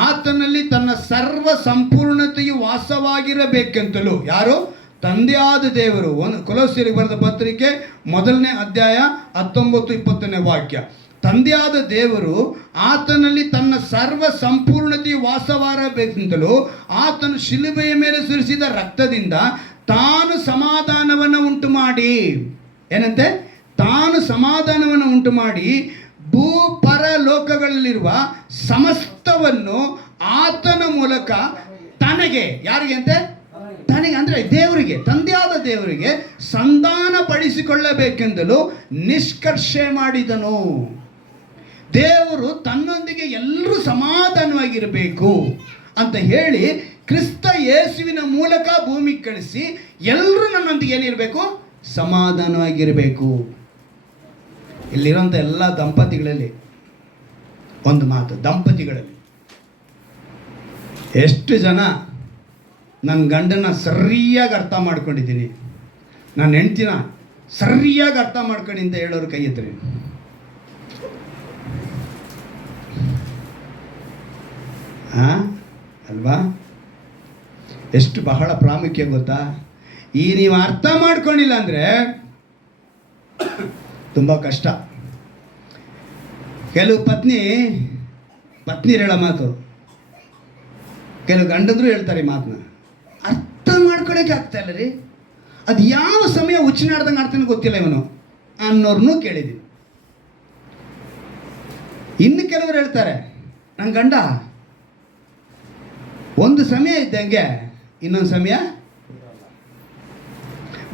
ಆತನಲ್ಲಿ ತನ್ನ ಸರ್ವ ಸಂಪೂರ್ಣತೆಯು ವಾಸವಾಗಿರಬೇಕೆಂತಲೂ. ಯಾರು? ತಂದೆಯಾದ ದೇವರು. ಕೊಲೋಸ್ಯರಿಗೆ ಬರೆದ ಪತ್ರಿಕೆ 1ನೇ ಅಧ್ಯಾಯ 19-20ನೇ ವಾಕ್ಯ. ತಂದೆಯಾದ ದೇವರು ಆತನಲ್ಲಿ ತನ್ನ ಸರ್ವ ಸಂಪೂರ್ಣತೆಯು ವಾಸವಾಗಬೇಕೆಂತಲೂ ಆತನು ಶಿಲುಬೆಯ ಮೇಲೆ ಸುರಿಸಿದ ರಕ್ತದಿಂದ ತಾನು ಸಮಾಧಾನವನ್ನು ಉಂಟು ಮಾಡಿ, ಏನಂತೆ? ತಾನು ಸಮಾಧಾನವನ್ನು ಉಂಟು ಮಾಡಿ ಭೂಪರಲೋಕಗಳಲ್ಲಿರುವ ಸಮಸ್ತವನ್ನು ಆತನ ಮೂಲಕ ತನಗೆ, ಯಾರಿಗೆ ಅಂತೆ? ತನಗೆ ಅಂದರೆ ದೇವರಿಗೆ, ತಂದೆಯಾದ ದೇವರಿಗೆ ಸಂಧಾನ ಪಡಿಸಿಕೊಳ್ಳಬೇಕೆಂದಲು ನಿಷ್ಕರ್ಷೆ ಮಾಡಿದನು. ದೇವರು ತನ್ನೊಂದಿಗೆ ಎಲ್ಲರೂ ಸಮಾಧಾನವಾಗಿರಬೇಕು ಅಂತ ಹೇಳಿ ಕ್ರಿಸ್ತ ಯೇಸುವಿನ ಮೂಲಕ ಭೂಮಿಗೆ ಕಳಿಸಿ ಎಲ್ಲರೂ ನನ್ನೊಂದಿಗೆ ಏನಿರಬೇಕು? ಸಮಾಧಾನವಾಗಿರಬೇಕು. ಇಲ್ಲಿರೋಂಥ ಎಲ್ಲ ದಂಪತಿಗಳಲ್ಲಿ ಒಂದು ಮಾತು, ದಂಪತಿಗಳಲ್ಲಿ ಎಷ್ಟು ಜನ ನನ್ನ ಗಂಡನ ಸರಿಯಾಗಿ ಅರ್ಥ ಮಾಡ್ಕೊಂಡಿದ್ದೀನಿ, ನನ್ನ ಹೆಂಡ್ತಿನ ಸರಿಯಾಗಿ ಅರ್ಥ ಮಾಡ್ಕೊಂಡು ಅಂತ ಹೇಳೋರು ಕೈ ಎತ್ತರಿ. ಅಲ್ವಾ? ಎಷ್ಟು ಬಹಳ ಪ್ರಾಮುಖ್ಯ ಗೊತ್ತಾ? ಈ ನೀವು ಅರ್ಥ ಮಾಡ್ಕೊಂಡಿಲ್ಲ ಅಂದರೆ ತುಂಬ ಕಷ್ಟ. ಕೆಲವು ಪತ್ನಿ ಹೇಳೋ ಮಾತು, ಕೆಲವು ಗಂಡಂದ್ರು ಹೇಳ್ತಾರೆ ಈ ಮಾತನ್ನ, ಅರ್ಥ ಮಾಡ್ಕೊಳಕ್ಕೆ ಆಗ್ತಾ ಇಲ್ಲ ರೀ, ಅದು ಯಾವ ಸಮಯ ಹುಚ್ಚಿನಾಡ್ದಂಗೆ ಆಡ್ತಾನೆ ಗೊತ್ತಿಲ್ಲ ಇವನು ಅನ್ನೋರ್ನೂ ಕೇಳಿದ್ದೀನಿ. ಇನ್ನು ಕೆಲವರು ಹೇಳ್ತಾರೆ, ನನ್ನ ಗಂಡ ಒಂದು ಸಮಯ ಇದ್ದಂಗೆ ಇನ್ನೊಂದು ಸಮಯ,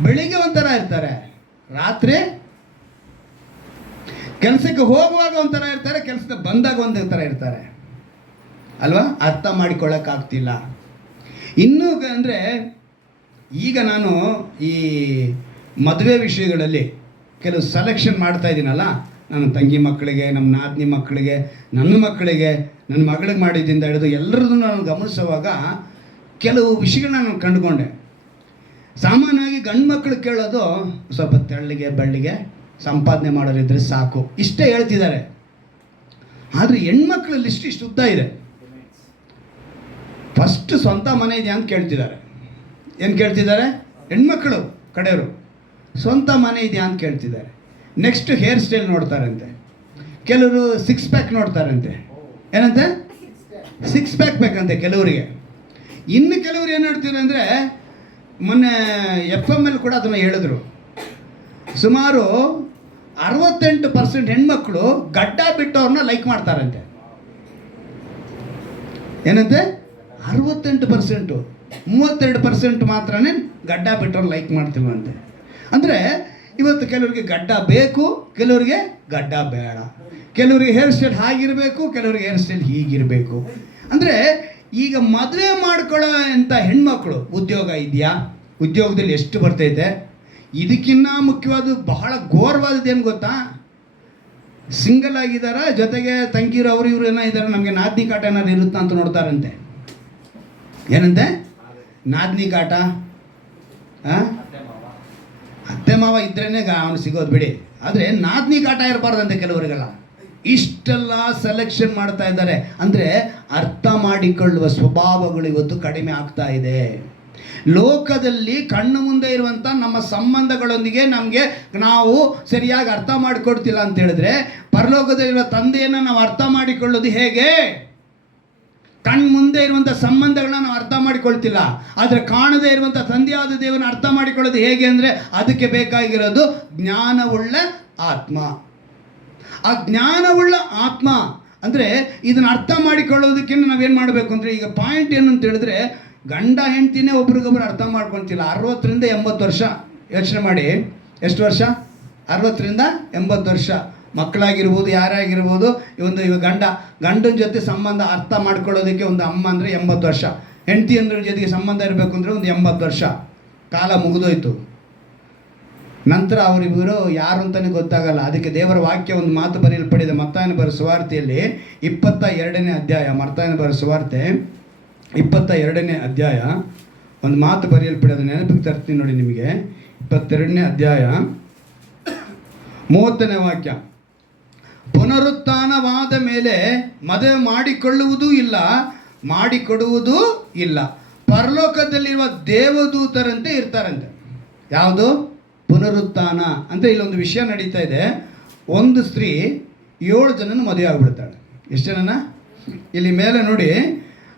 ಬೆಳಿಗ್ಗೆ ಒಂಥರ ಇರ್ತಾರೆ, ರಾತ್ರಿ ಕೆಲಸಕ್ಕೆ ಹೋಗುವಾಗ ಒಂಥರ ಇರ್ತಾರೆ, ಕೆಲಸದ ಬಂದಾಗ ಒಂಥರ ಇರ್ತಾರೆ ಅಲ್ವಾ? ಅರ್ಥ ಮಾಡಿಕೊಳ್ಳೋಕ್ಕಾಗ್ತಿಲ್ಲ. ಇನ್ನೂ ಅಂದರೆ ಈಗ ನಾನು ಈ ಮದುವೆ ವಿಷಯಗಳಲ್ಲಿ ಕೆಲವು ಸೆಲೆಕ್ಷನ್ ಮಾಡ್ತಾ ಇದ್ದೀನಲ್ಲ, ನನ್ನ ತಂಗಿ ಮಕ್ಕಳಿಗೆ, ನಮ್ಮ ನಾದಿನಿ ಮಕ್ಕಳಿಗೆ, ನನ್ನ ಮಕ್ಕಳಿಗೆ, ನನ್ನ ಮಗಳಿಗೆ ಮಾಡಿದ್ದಿಂದ ಹಿಡಿದು ಎಲ್ಲರದ್ದು ನಾನು ಗಮನಿಸುವಾಗ ಕೆಲವು ವಿಷಯಗಳನ್ನ ನಾನು ಕಂಡುಕೊಂಡೆ. ಸಾಮಾನ್ಯವಾಗಿ ಗಂಡು ಮಕ್ಕಳು ಕೇಳೋದು ಸ್ವಲ್ಪ ತೆಳ್ಳಿಗೆ ಬೆಳ್ಳಿಗೆ ಸಂಪಾದನೆ ಮಾಡೋರಿದ್ರೆ ಸಾಕು, ಇಷ್ಟೇ ಹೇಳ್ತಿದ್ದಾರೆ. ಆದರೆ ಹೆಣ್ಮಕ್ಳ ಲಿಸ್ಟ್ ಇಷ್ಟು ಉದ್ದ ಇದೆ. ಫಸ್ಟ್ ಸ್ವಂತ ಮನೆ ಇದೆಯಾ ಅಂತ ಕೇಳ್ತಿದ್ದಾರೆ. ಏನು ಕೇಳ್ತಿದ್ದಾರೆ? ಹೆಣ್ಮಕ್ಳು ಕಡೆಯವರು ಸ್ವಂತ ಮನೆ ಇದೆಯಾ ಅಂತ ಕೇಳ್ತಿದ್ದಾರೆ. ನೆಕ್ಸ್ಟ್ ಹೇರ್ ಸ್ಟೈಲ್ ನೋಡ್ತಾರಂತೆ, ಕೆಲವರು 6 ಪ್ಯಾಕ್ ನೋಡ್ತಾರಂತೆ. ಏನಂತೆ? 6 ಪ್ಯಾಕ್ ಬೇಕಂತೆ ಕೆಲವರಿಗೆ. ಇನ್ನು ಕೆಲವರು ಏನು ಹೇಳ್ತಿದ್ರು ಅಂದರೆ, ಮೊನ್ನೆ FM ಕೂಡ ಅದನ್ನು ಹೇಳಿದ್ರು, ಸುಮಾರು 68% ಹೆಣ್ಮಕ್ಳು ಗಡ್ಡ ಬಿಟ್ಟವ್ರನ್ನ ಲೈಕ್ ಮಾಡ್ತಾರಂತೆ. ಏನಂತೆ? 68%, 32% ಮಾತ್ರನೇ ಗಡ್ಡ ಬಿಟ್ಟವ್ರು ಲೈಕ್ ಮಾಡ್ತೀವಂತೆ. ಅಂದರೆ ಇವತ್ತು ಕೆಲವರಿಗೆ ಗಡ್ಡ ಬೇಕು, ಕೆಲವರಿಗೆ ಗಡ್ಡ ಬೇಡ, ಕೆಲವರಿಗೆ ಹೇರ್ ಸ್ಟೈಲ್ ಹಾಗಿರಬೇಕು, ಕೆಲವರಿಗೆ ಹೇರ್ ಸ್ಟೈಲ್ ಹೀಗಿರಬೇಕು. ಅಂದರೆ ಈಗ ಮದುವೆ ಮಾಡ್ಕೊಳ್ಳೋ ಅಂಥ ಹೆಣ್ಮಕ್ಳು ಉದ್ಯೋಗ ಇದೆಯಾ? ಉದ್ಯೋಗದಲ್ಲಿ ಎಷ್ಟು ಬರ್ತೈತೆ? ಇದಕ್ಕಿನ್ನ ಮುಖ್ಯವಾದ ಬಹಳ ಘೋರವಾದದ್ದೇನು ಗೊತ್ತಾ? ಸಿಂಗಲ್ ಆಗಿದ್ದಾರಾ, ಜೊತೆಗೆ ತಂಗಿರು ಅವರು ಇವರು ಏನೋ ಇದ್ದಾರೆ, ನಮಗೆ ನಾದಿನಿ ಕಾಟ ಏನಾದ್ರು ಇರುತ್ತಾ ಅಂತ ನೋಡ್ತಾರಂತೆ. ಏನಂತೆ? ನಾದಿನಿ ಕಾಟ, ಅತ್ತೆ ಮಾವ ಇದ್ರೇ ಅವನು ಸಿಗೋದು ಬಿಡಿ, ಆದರೆ ನಾದಿನಿ ಕಾಟ ಇರಬಾರ್ದಂತೆ ಕೆಲವರಿಗೆಲ್ಲ. ಇಷ್ಟೆಲ್ಲ ಸೆಲೆಕ್ಷನ್ ಮಾಡ್ತಾ ಇದ್ದಾರೆ. ಅಂದರೆ ಅರ್ಥ ಮಾಡಿಕೊಳ್ಳುವ ಸ್ವಭಾವಗಳು ಇವತ್ತು ಕಡಿಮೆ ಆಗ್ತಾ ಇದೆ. ಲೋಕದಲ್ಲಿ ಕಣ್ಣು ಮುಂದೆ ಇರುವಂಥ ನಮ್ಮ ಸಂಬಂಧಗಳೊಂದಿಗೆ ನಾವು ಸರಿಯಾಗಿ ಅರ್ಥ ಮಾಡಿಕೊಡ್ತಿಲ್ಲ ಅಂತ ಹೇಳಿದ್ರೆ, ಪರಲೋಕದಲ್ಲಿರುವ ತಂದೆಯನ್ನು ನಾವು ಅರ್ಥ ಮಾಡಿಕೊಳ್ಳೋದು ಹೇಗೆ? ಕಣ್ಣು ಮುಂದೆ ಇರುವಂಥ ಸಂಬಂಧಗಳನ್ನ ನಾವು ಅರ್ಥ ಮಾಡಿಕೊಳ್ತಿಲ್ಲ. ಆದರೆ ಕಾಣದೇ ಇರುವಂಥ ತಂದೆಯಾದ ದೇವರನ್ನ ಅರ್ಥ ಮಾಡಿಕೊಳ್ಳೋದು ಹೇಗೆ ಅಂದರೆ, ಅದಕ್ಕೆ ಬೇಕಾಗಿರೋದು ಜ್ಞಾನವುಳ್ಳ ಆತ್ಮ. ಆ ಜ್ಞಾನವುಳ್ಳ ಆತ್ಮ, ಅಂದರೆ ಇದನ್ನು ಅರ್ಥ ಮಾಡಿಕೊಳ್ಳೋದಕ್ಕೆ ನಾವೇನು ಮಾಡಬೇಕು ಅಂದರೆ, ಈಗ ಪಾಯಿಂಟ್ ಏನು ಅಂತ ಹೇಳಿದ್ರೆ, ಗಂಡ ಹೆಂಡ್ತಿನೇ ಒಬ್ರಿಗೊಬ್ರು ಅರ್ಥ ಮಾಡ್ಕೊತಿಲ್ಲ. 60ರಿಂದ 80 ವರ್ಷ ಯೋಚನೆ ಮಾಡಿ, ಎಷ್ಟು ವರ್ಷ? 60ರಿಂದ 80 ವರ್ಷ. ಮಕ್ಕಳಾಗಿರ್ಬೋದು, ಯಾರೇ ಆಗಿರ್ಬೋದು, ಗಂಡನ ಜೊತೆ ಸಂಬಂಧ ಅರ್ಥ ಮಾಡ್ಕೊಳ್ಳೋದಕ್ಕೆ ಒಂದು ಅಮ್ಮ ಅಂದರೆ 80 ವರ್ಷ, ಹೆಂಡತಿ ಅಂದ್ರೆ ಜೊತೆಗೆ ಸಂಬಂಧ ಇರಬೇಕು ಅಂದರೆ ಒಂದು 80 ವರ್ಷ. ಕಾಲ ಮುಗಿದೋಯ್ತು. ನಂತರ ಅವರಿಬ್ಬರು ಯಾರು ಅಂತಲೇ ಗೊತ್ತಾಗಲ್ಲ. ಅದಕ್ಕೆ ದೇವರ ವಾಕ್ಯ ಒಂದು ಮಾತು ಬರೆಯಲ್ಪಡಿದೆ ಮತ್ತಾಯನ ಬರೆದ ಸುವಾರ್ತೆಯಲ್ಲಿ 22ನೇ ಅಧ್ಯಾಯ. ಮತ್ತಾಯನ ಬರೆದ ಸುವಾರ್ತೆ 22ನೇ ಅಧ್ಯಾಯ ಒಂದು ಮಾತು ಬರೆಯಲ್ಪಡಿದೆ, ನೆನಪಿಗೆ ತರ್ತೀನಿ ನೋಡಿ ನಿಮಗೆ. 22ನೇ ಅಧ್ಯಾಯ 30ನೇ ವಾಕ್ಯ. ಪುನರುತ್ಥಾನವಾದ ಮೇಲೆ ಮದುವೆ ಮಾಡಿಕೊಳ್ಳುವುದೂ ಇಲ್ಲ, ಮಾಡಿಕೊಡುವುದೂ ಇಲ್ಲ, ಪರಲೋಕದಲ್ಲಿರುವ ದೇವದೂತರಂತೆ ಇರ್ತಾರಂತೆ. ಯಾವುದು? ಪುನರುತ್ಥಾನ. ಅಂದರೆ ಇಲ್ಲೊಂದು ವಿಷಯ ನಡೀತಾ ಇದೆ. ಒಂದು ಸ್ತ್ರೀ 7 ಜನನ ಮದುವೆ ಆಗಿಬಿಡ್ತಾಳೆ. ಎಷ್ಟು ಜನನ? ಇಲ್ಲಿ ಮೇಲೆ ನೋಡಿ,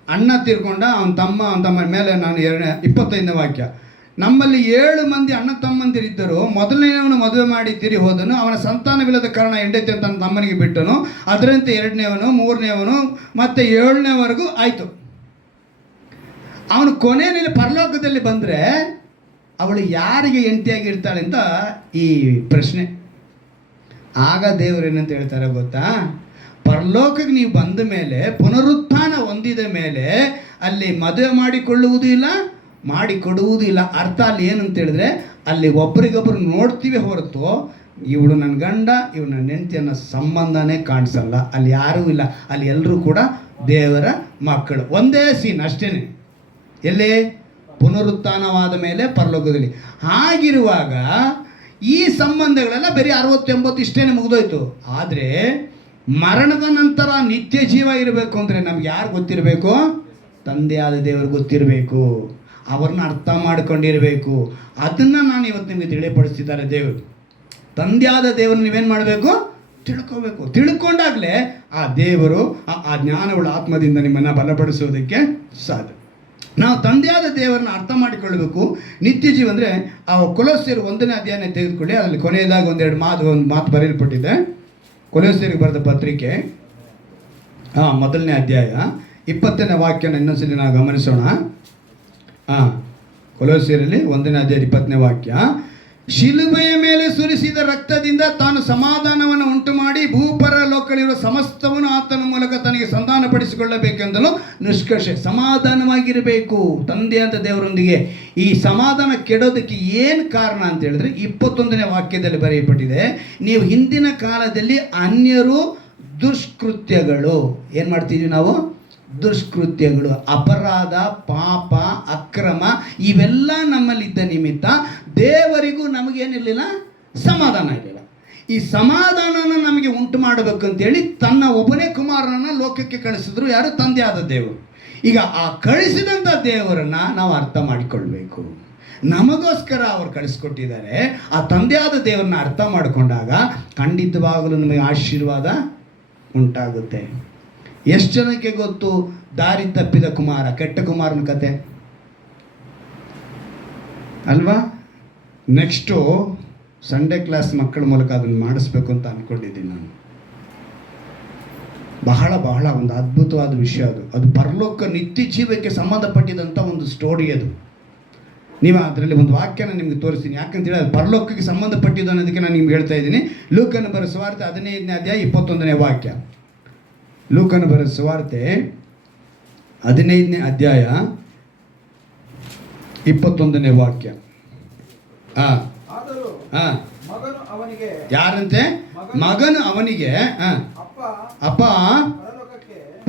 ಅಣ್ಣ ತೀರ್ಕೊಂಡ, ಅವನ ತಮ್ಮ ಮೇಲೆ ನಾನು 25ನೇ ವಾಕ್ಯ. ನಮ್ಮಲ್ಲಿ 7 ಮಂದಿ ಅಣ್ಣ ತಮ್ಮಂದಿರಿದ್ದರು. ಮೊದಲನೇವನು ಮದುವೆ ಮಾಡಿ ತಿರಿ ಹೋದನು, ಅವನ ಸಂತಾನವಿಲ್ಲದ ಕಾರಣ ಹೆಂಡತಿ ತನ್ನ ತಮ್ಮನಿಗೆ ಬಿಟ್ಟನು. ಅದರಂತೆ 2ನೇವನು, 3ನೇವನು ಮತ್ತು 7ನೇವರೆಗೂ ಆಯಿತು. ಅವನು ಕೊನೆಯಲ್ಲಿ ಪರಲೋಕದಲ್ಲಿ ಬಂದರೆ ಅವಳು ಯಾರಿಗೆ ಹೆಂಡತಿಯಾಗಿರ್ತಾಳೆ ಅಂತ ಈ ಪ್ರಶ್ನೆ. ಆಗ ದೇವರು ಏನಂತ ಹೇಳ್ತಾರೆ ಗೊತ್ತಾ? ಪರಲೋಕಕ್ಕೆ ನೀವು ಬಂದ ಮೇಲೆ, ಪುನರುತ್ಥಾನ ಹೊಂದಿದ ಮೇಲೆ ಅಲ್ಲಿ ಮದುವೆ ಮಾಡಿಕೊಳ್ಳುವುದೂ ಇಲ್ಲ, ಮಾಡಿಕೊಡುವುದೂ ಇಲ್ಲ. ಅರ್ಥ ಅಲ್ಲಿ ಏನಂತ ಹೇಳಿದ್ರೆ, ಅಲ್ಲಿ ಒಬ್ರಿಗೊಬ್ರು ನೋಡ್ತೀವಿ ಹೊರತು ಇವಳು ನನ್ನ ಗಂಡ, ಇವಳು ನನ್ನ ಹೆಂಡತಿ ಅನ್ನೋ ಸಂಬಂಧನೇ ಕಾಣಿಸಲ್ಲ. ಅಲ್ಲಿ ಯಾರೂ ಇಲ್ಲ, ಅಲ್ಲಿ ಎಲ್ಲರೂ ಕೂಡ ದೇವರ ಮಕ್ಕಳು. ಒಂದೇ ಸೀನ್ ಅಷ್ಟೇ. ಎಲ್ಲಿ? ಪುನರುತ್ಥಾನವಾದ ಮೇಲೆ ಪರಲೋಕದಲ್ಲಿ. ಹಾಗಿರುವಾಗ ಈ ಸಂಬಂಧಗಳೆಲ್ಲ ಬರೀ 60-80 ಇಷ್ಟೇ ಮುಗಿದೋಯ್ತು. ಆದರೆ ಮರಣದ ನಂತರ ನಿತ್ಯ ಜೀವ ಇರಬೇಕು ಅಂದರೆ ನಮ್ಗೆ ಯಾರು ಗೊತ್ತಿರಬೇಕು? ತಂದೆಯಾದ ದೇವರು ಗೊತ್ತಿರಬೇಕು, ಅವ್ರನ್ನ ಅರ್ಥ ಮಾಡ್ಕೊಂಡಿರಬೇಕು. ಅದನ್ನು ನಾನು ಇವತ್ತು ನಿಮಗೆ ತಿಳಿಪಡಿಸ್ತಿದ್ದಾರೆ ದೇವರು. ತಂದೆಯಾದ ದೇವರು ನೀವೇನು ಮಾಡಬೇಕು? ತಿಳ್ಕೋಬೇಕು. ತಿಳ್ಕೊಂಡಾಗಲೇ ಆ ದೇವರು ಆ ಜ್ಞಾನವುಳ್ಳ ಆತ್ಮದಿಂದ ನಿಮ್ಮನ್ನು ಬಲಪಡಿಸೋದಕ್ಕೆ ಸಾಧ್ಯ. ನಾವು ತಂದೆಯಾದ ದೇವರನ್ನ ಅರ್ಥ ಮಾಡಿಕೊಳ್ಳಬೇಕು. ನಿತ್ಯ ಜೀವ ಅಂದರೆ ಆ ಕೊಲೋಸ್ಯರು 1ನೇ ಅಧ್ಯಾಯನ ತೆಗೆದುಕೊಳ್ಳಿ. ಅದರಲ್ಲಿ ಕೊನೆಯದಾಗಿ ಒಂದು ಮಾತು ಬರೆಯಲ್ಪಟ್ಟಿದೆ. ಕೊಲೋಸ್ಯರಿಗೆ ಬರೆದ ಪತ್ರಿಕೆ 1ನೇ ಅಧ್ಯಾಯ 20ನೇ ವಾಕ್ಯನ ಇನ್ನೊಂದ್ಸಲಿ ನಾವು ಗಮನಿಸೋಣ. ಕೊಲೋಸ್ಯರಲ್ಲಿ 1ನೇ ಅಧ್ಯಾಯ 20ನೇ ವಾಕ್ಯ. ಶಿಲುಬೆಯ ಮೇಲೆ ಸುರಿಸಿದ ರಕ್ತದಿಂದ ತಾನು ಸಮಾಧಾನವನ್ನು ಉಂಟು ಮಾಡಿ ಭೂಪರ ಲೋಕಗಳಿರುವ ಸಮಸ್ತವನ್ನು ಆತನ ಮೂಲಕ ತನಗೆ ಸಂಧಾನಪಡಿಸಿಕೊಳ್ಳಬೇಕೆಂದಲು ನಿಷ್ಕರ್ಷ. ಸಮಾಧಾನವಾಗಿರಬೇಕು ತಂದೆಯಾದ ದೇವರೊಂದಿಗೆ. ಈ ಸಮಾಧಾನ ಕೆಡೋದಕ್ಕೆ ಏನು ಕಾರಣ ಅಂತ ಹೇಳಿದ್ರೆ 21ನೇ ವಾಕ್ಯದಲ್ಲಿ ಬರೆಯಲ್ಪಟ್ಟಿದೆ, ನೀವು ಹಿಂದಿನ ಕಾಲದಲ್ಲಿ ಅನ್ಯರು ದುಷ್ಕೃತ್ಯಗಳು, ಏನು ಮಾಡ್ತಿದ್ವಿ ನಾವು? ದುಷ್ಕೃತ್ಯಗಳು, ಅಪರಾಧ, ಪಾಪ, ಅಕ್ರಮ ಇವೆಲ್ಲ ನಮ್ಮಲ್ಲಿದ್ದ ನಿಮಿತ್ತ ದೇವರಿಗೂ ನಮಗೇನಿರಲಿಲ್ಲ, ಸಮಾಧಾನ ಇರಲಿಲ್ಲ. ಈ ಸಮಾಧಾನನ ನಮಗೆ ಉಂಟು ಮಾಡಬೇಕಂತೇಳಿ ತನ್ನ ಒಬ್ಬನೇ ಕುಮಾರನನ್ನು ಲೋಕಕ್ಕೆ ಕಳಿಸಿದ್ರು. ಯಾರು? ತಂದೆಯಾದ ದೇವರು. ಈಗ ಆ ಕಳಿಸಿದಂಥ ದೇವರನ್ನು ನಾವು ಅರ್ಥ ಮಾಡಿಕೊಳ್ಬೇಕು. ನಮಗೋಸ್ಕರ ಅವರು ಕಳಿಸ್ಕೊಟ್ಟಿದ್ದಾರೆ. ಆ ತಂದೆಯಾದ ದೇವರನ್ನ ಅರ್ಥ ಮಾಡಿಕೊಂಡಾಗ ಖಂಡಿತವಾಗಲೂ ನಮಗೆ ಆಶೀರ್ವಾದ ಉಂಟಾಗುತ್ತೆ. ಎಷ್ಟು ಜನಕ್ಕೆ ಗೊತ್ತು ದಾರಿ ತಪ್ಪಿದ ಕುಮಾರ, ಕೆಟ್ಟ ಕುಮಾರನ ಕತೆ ಅಲ್ವಾ? ನೆಕ್ಸ್ಟು ಸಂಡೇ ಕ್ಲಾಸ್ ಮಕ್ಕಳ ಮೂಲಕ ಅದನ್ನು ಮಾಡಿಸ್ಬೇಕು ಅಂತ ಅಂದ್ಕೊಂಡಿದ್ದೀನಿ ನಾನು. ಬಹಳ ಒಂದು ಅದ್ಭುತವಾದ ವಿಷಯ ಅದು ಪರಲೋಕ ನಿತ್ಯ ಜೀವಕ್ಕೆ ಸಂಬಂಧಪಟ್ಟಿದಂಥ ಒಂದು ಸ್ಟೋರಿ ಅದು. ನೀವು ಅದರಲ್ಲಿ ಒಂದು ವಾಕ್ಯನ ನಿಮಗೆ ತೋರಿಸ್ತೀನಿ, ಯಾಕಂತೇಳಿ ಅದು ಪರಲೋಕಕ್ಕೆ ಸಂಬಂಧಪಟ್ಟಿದ್ದು ಅನ್ನೋದಕ್ಕೆ ನಾನು ನಿಮ್ಗೆ ಹೇಳ್ತಾ ಇದ್ದೀನಿ. ಲೂಕನ ಬರೆದ ಸುವಾರ್ತೆ 15ನೇ ಅಧ್ಯಾಯ 21ನೇ ವಾಕ್ಯ. ಲೂಕನ ಬರೆದ ಸುವಾರ್ತೆ 15ನೇ ಅಧ್ಯಾಯ 21ನೇ ವಾಕ್ಯ. ಯಾರಂತೆ? ಮಗನು ಅವನಿಗೆ ಅಪ್ಪ,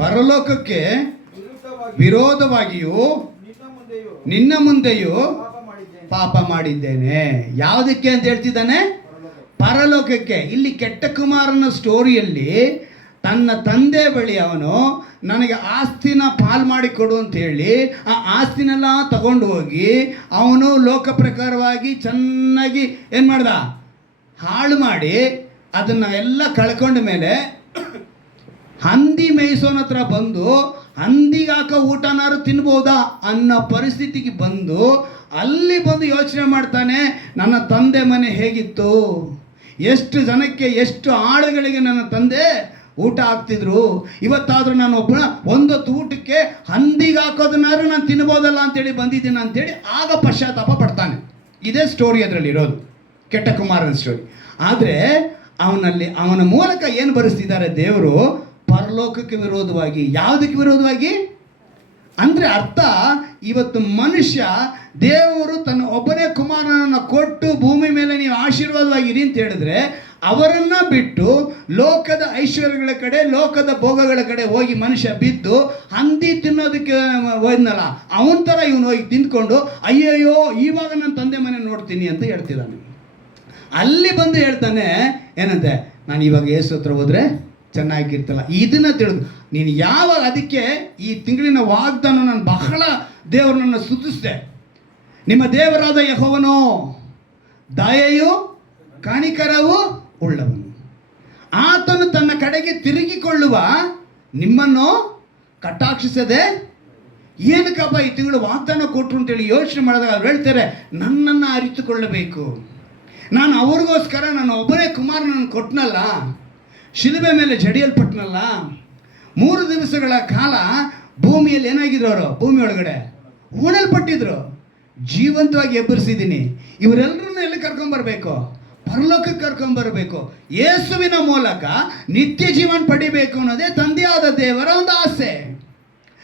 ಪರಲೋಕಕ್ಕೆ ವಿರೋಧವಾಗಿಯೂ ನಿನ್ನ ಮುಂದೆಯೂ ಪಾಪ ಮಾಡಿದ್ದೇನೆ. ಯಾವುದಕ್ಕೆ ಅಂತ ಹೇಳ್ತಿದ್ದಾನೆ? ಪರಲೋಕಕ್ಕೆ. ಇಲ್ಲಿ ಕೆಟ್ಟ ಕುಮಾರನ ಸ್ಟೋರಿಯಲ್ಲಿ ತನ್ನ ತಂದೆ ಬಳಿ ಅವನು ನನಗೆ ಆಸ್ತಿನ ಪಾಲು ಮಾಡಿಕೊಡು ಅಂತೇಳಿ ಆ ಆಸ್ತಿನೆಲ್ಲ ತಗೊಂಡು ಹೋಗಿ ಅವನು ಲೋಕ ಪ್ರಕಾರವಾಗಿ ಚೆನ್ನಾಗಿ ಏನು ಮಾಡ್ದ? ಹಾಳು ಮಾಡಿ ಅದನ್ನು ಎಲ್ಲ ಕಳ್ಕೊಂಡ ಮೇಲೆ ಹಂದಿ ಮೇಯಿಸೋನ ಹತ್ರ ಬಂದು ಹಂದಿಗಾಕ ಊಟನಾರು ತಿನ್ಬೋದಾ ಅನ್ನೋ ಪರಿಸ್ಥಿತಿಗೆ ಬಂದು ಅಲ್ಲಿ ಬಂದು ಯೋಚನೆ ಮಾಡ್ತಾನೆ, ನನ್ನ ತಂದೆ ಮನೆ ಹೇಗಿತ್ತು, ಎಷ್ಟು ಜನಕ್ಕೆ ಎಷ್ಟು ಆಳುಗಳಿಗೆ ನನ್ನ ತಂದೆ ಊಟ ಹಾಕ್ತಿದ್ರು. ಇವತ್ತಾದರೂ ನಾನು ಒಂದೊತ್ತು ಊಟಕ್ಕೆ ಹಂದಿಗೆ ಹಾಕೋದನ್ನಾದ್ರೂ ನಾನು ತಿನ್ಬೋದಲ್ಲ ಅಂತೇಳಿ ಬಂದಿದ್ದೀನಿ ಅಂತೇಳಿ ಆಗ ಪಶ್ಚಾತ್ತಾಪ ಪಡ್ತಾನೆ. ಇದೇ ಸ್ಟೋರಿ ಅದರಲ್ಲಿ ಇರೋದು, ಕೆಟ್ಟ ಕುಮಾರನ ಸ್ಟೋರಿ. ಆದರೆ ಅವನ ಮೂಲಕ ಏನು ಬರೆಸ್ತಿದ್ದಾರೆ ದೇವರು? ಪರಲೋಕಕ್ಕೆ ವಿರೋಧವಾಗಿ. ಯಾವುದಕ್ಕೆ ವಿರೋಧವಾಗಿ ಅಂದರೆ ಅರ್ಥ, ಇವತ್ತು ಮನುಷ್ಯ ದೇವರು ತನ್ನ ಒಬ್ಬನೇ ಕುಮಾರನನ್ನು ಕೊಟ್ಟು ಭೂಮಿ ಮೇಲೆ ನೀವು ಆಶೀರ್ವಾದವಾಗಿರಿ ಅಂತ ಹೇಳಿದ್ರೆ, ಅವರನ್ನು ಬಿಟ್ಟು ಲೋಕದ ಐಶ್ವರ್ಯಗಳ ಕಡೆ, ಲೋಕದ ಭೋಗಗಳ ಕಡೆ ಹೋಗಿ ಮನುಷ್ಯ ಬಿದ್ದು ಹಂದಿ ತಿನ್ನೋದಕ್ಕೆ ಹೋದ್ನಲ್ಲ, ಅವನ ಥರ ಇವನು ಹೋಗಿ ತಿಂದ್ಕೊಂಡು ಅಯ್ಯಯ್ಯೋ ಇವಾಗ ನನ್ನ ತಂದೆ ಮನೆ ನೋಡ್ತೀನಿ ಅಂತ ಹೇಳ್ತಿದ್ದಾನೆ. ಅಲ್ಲಿ ಬಂದು ಹೇಳ್ತಾನೆ ಏನಂತೆ, ನಾನು ಇವಾಗ ಯೇಸು ಹತ್ರ ಹೋದರೆ ಚೆನ್ನಾಗಿರ್ತಲ್ಲ. ಇದನ್ನು ತಿಳಿದು ನೀನು ಯಾವಾಗ, ಅದಕ್ಕೆ ಈ ತಿಂಗಳಿನ ವಾಗ್ದಾನ ನಾನು ಬಹಳ ದೇವರನ್ನು ಸ್ತುತಿಸಿದೆ. ನಿಮ್ಮ ದೇವರಾದ ಯೆಹೋವನು ದಯೆಯು ಕನಿಕರವೂ ಉಳ್ಳವನು, ಆತನು ತನ್ನ ಕಡೆಗೆ ತಿರುಗಿಕೊಳ್ಳುವ, ನಿಮ್ಮನ್ನು ಕಟಾಕ್ಷಿಸದೆ. ಏನಕ್ಕಪ್ಪ ಈ ತಿಂಗಳು ವಾಗ್ದಾನ ಕೊಟ್ಟರು ಅಂತೇಳಿ ಯೋಚನೆ ಮಾಡಿದಾಗ ಅವ್ರು ಹೇಳ್ತಾರೆ, ನನ್ನನ್ನು ಅರಿತುಕೊಳ್ಳಬೇಕು. ನಾನು ಅವ್ರಿಗೋಸ್ಕರ ನಾನು ಒಬ್ಬನೇ ಕುಮಾರನನ್ನು ಕೊಟ್ಟನಲ್ಲ, ಶಿಲುಬೆ ಮೇಲೆ ಜಡಿಯಲ್ಪಟ್ಟನಲ್ಲ, 3 ದಿವಸಗಳ ಕಾಲ ಭೂಮಿಯಲ್ಲಿ ಏನಾಗಿದ್ರು ಅವರು? ಭೂಮಿ ಒಳಗಡೆ ಹೂಣಲ್ಪಟ್ಟಿದ್ರು. ಜೀವಂತವಾಗಿ ಎಬ್ಬರಿಸಿದ್ದೀನಿ. ಇವರೆಲ್ಲರನ್ನೂ ಎಲ್ಲಿ ಕರ್ಕೊಂಬರ್ಬೇಕು? ಪರಲೋಕಕ್ಕೆ ಕರ್ಕೊಂಬರ್ಬೇಕು. ಯೇಸುವಿನ ಮೂಲಕ ನಿತ್ಯ ಜೀವನ ಪಡಿಬೇಕು ಅನ್ನೋದೇ ತಂದೆಯಾದ ದೇವರ ಒಂದು ಆಸೆ.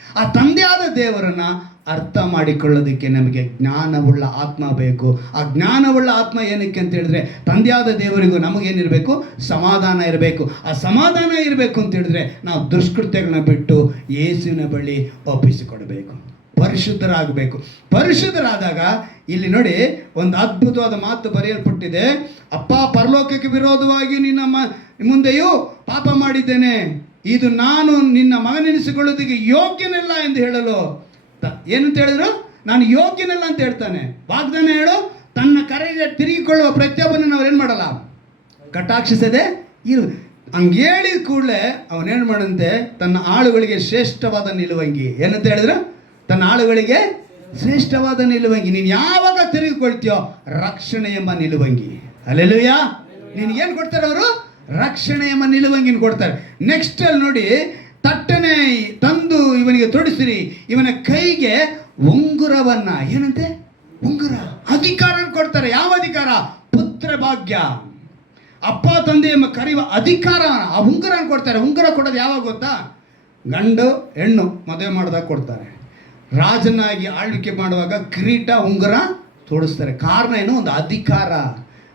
ಆ ತಂದೆಯಾದ ದೇವರನ್ನು ಅರ್ಥ ಮಾಡಿಕೊಳ್ಳೋದಕ್ಕೆ ನಮಗೆ ಜ್ಞಾನವುಳ್ಳ ಆತ್ಮ ಬೇಕು. ಆ ಜ್ಞಾನವುಳ್ಳ ಆತ್ಮ ಏನಕ್ಕೆ ಅಂತ ಹೇಳಿದ್ರೆ, ತಂದೆಯಾದ ದೇವರಿಗೂ ನಮಗೇನಿರಬೇಕು? ಸಮಾಧಾನ ಇರಬೇಕು. ಆ ಸಮಾಧಾನ ಇರಬೇಕು ಅಂತ ಹೇಳಿದ್ರೆ ನಾವು ದುಷ್ಕೃತ್ಯಗಳನ್ನ ಬಿಟ್ಟು ಯೇಸುವಿನ ಬಳಿ ಒಪ್ಪಿಸಿಕೊಡಬೇಕು, ಪರಿಶುದ್ಧರಾಗಬೇಕು. ಪರಿಶುದ್ಧರಾದಾಗ ಇಲ್ಲಿ ನೋಡಿ, ಒಂದು ಅದ್ಭುತವಾದ ಮಾತು ಬರೆಯಲ್ಪಟ್ಟಿದೆ. ಅಪ್ಪ, ಪರಲೋಕಕ್ಕೆ ವಿರೋಧವಾಗಿ ನಿನ್ನ ಮುಂದೆಯೂ ಪಾಪ ಮಾಡಿದ್ದೇನೆ, ಇದು ನಾನು ನಿನ್ನ ಮಗನೆನಿಸಿಕೊಳ್ಳೋದಕ್ಕೆ ಯೋಗ್ಯನಿಲ್ಲ ಎಂದು ಹೇಳಲು. ಏನಂತ ಹೇಳಿದ್ರು? ನಾನು ಯೋಗ್ಯನಲ್ಲ ಅಂತ ಹೇಳ್ತಾನೆ. ವಾಗ್ದಾನ ಹೇಳು, ತನ್ನ ಕರೆಗೆ ತಿರುಗಿಕೊಳ್ಳುವ ಪ್ರತಿಯೊಬ್ಬನನ್ನು ಅವ್ರೇನು ಮಾಡಲ್ಲ, ಕಟಾಕ್ಷಿಸದೆ ಇರು. ಹಂಗೆ ಹೇಳಿದ ಕೂಡಲೇ ಅವನೇನು ಮಾಡಂತೆ, ತನ್ನ ಆಳುಗಳಿಗೆ ಶ್ರೇಷ್ಠವಾದ ನಿಲುವಂಗಿ. ಏನಂತ ಹೇಳಿದ್ರು? ತನ್ನ ಆಳುಗಳಿಗೆ ಶ್ರೇಷ್ಠವಾದ ನಿಲುವಂಗಿ. ನೀನು ಯಾವಾಗ ತಿರುಗಿಕೊಳ್ತೀಯೋ ರಕ್ಷಣೆ ಎಂಬ ನಿಲುವಂಗಿ. ಹಲ್ಲೆಲೂಯಾ. ನಿನಗೇನು ಕೊಡ್ತಾರೆ ಅವರು? ರಕ್ಷಣೆ ಎಂಬ ನಿಲುವಂಗಿನ ಕೊಡ್ತಾರೆ. ನೆಕ್ಸ್ಟ್ ಅಲ್ಲಿ ನೋಡಿ, ತಟ್ಟನೆ ತಂದು ಇವನಿಗೆ ತೊಡಿಸಿರಿ, ಇವನ ಕೈಗೆ ಉಂಗುರವನ್ನ, ಏನಂತೆ? ಉಂಗುರ, ಅಧಿಕಾರ ಕೊಡ್ತಾರೆ. ಯಾವ ಅಧಿಕಾರ? ಪುತ್ರ ಭಾಗ್ಯ. ಅಪ್ಪ ತಂದೆ ಎಂಬ ಕರೆಯುವ ಅಧಿಕಾರ, ಆ ಉಂಗುರ ಕೊಡ್ತಾರೆ. ಉಂಗುರ ಕೊಡೋದು ಯಾವಾಗ ಗೊತ್ತಾ? ಗಂಡು ಹೆಣ್ಣು ಮದುವೆ ಮಾಡಿದಾಗ ಕೊಡ್ತಾರೆ. ರಾಜನಾಗಿ ಆಳ್ವಿಕೆ ಮಾಡುವಾಗ ಕಿರೀಟ ಉಂಗುರ ತೋಡಿಸ್ತಾರೆ. ಕಾರಣ ಏನು? ಒಂದು ಅಧಿಕಾರ.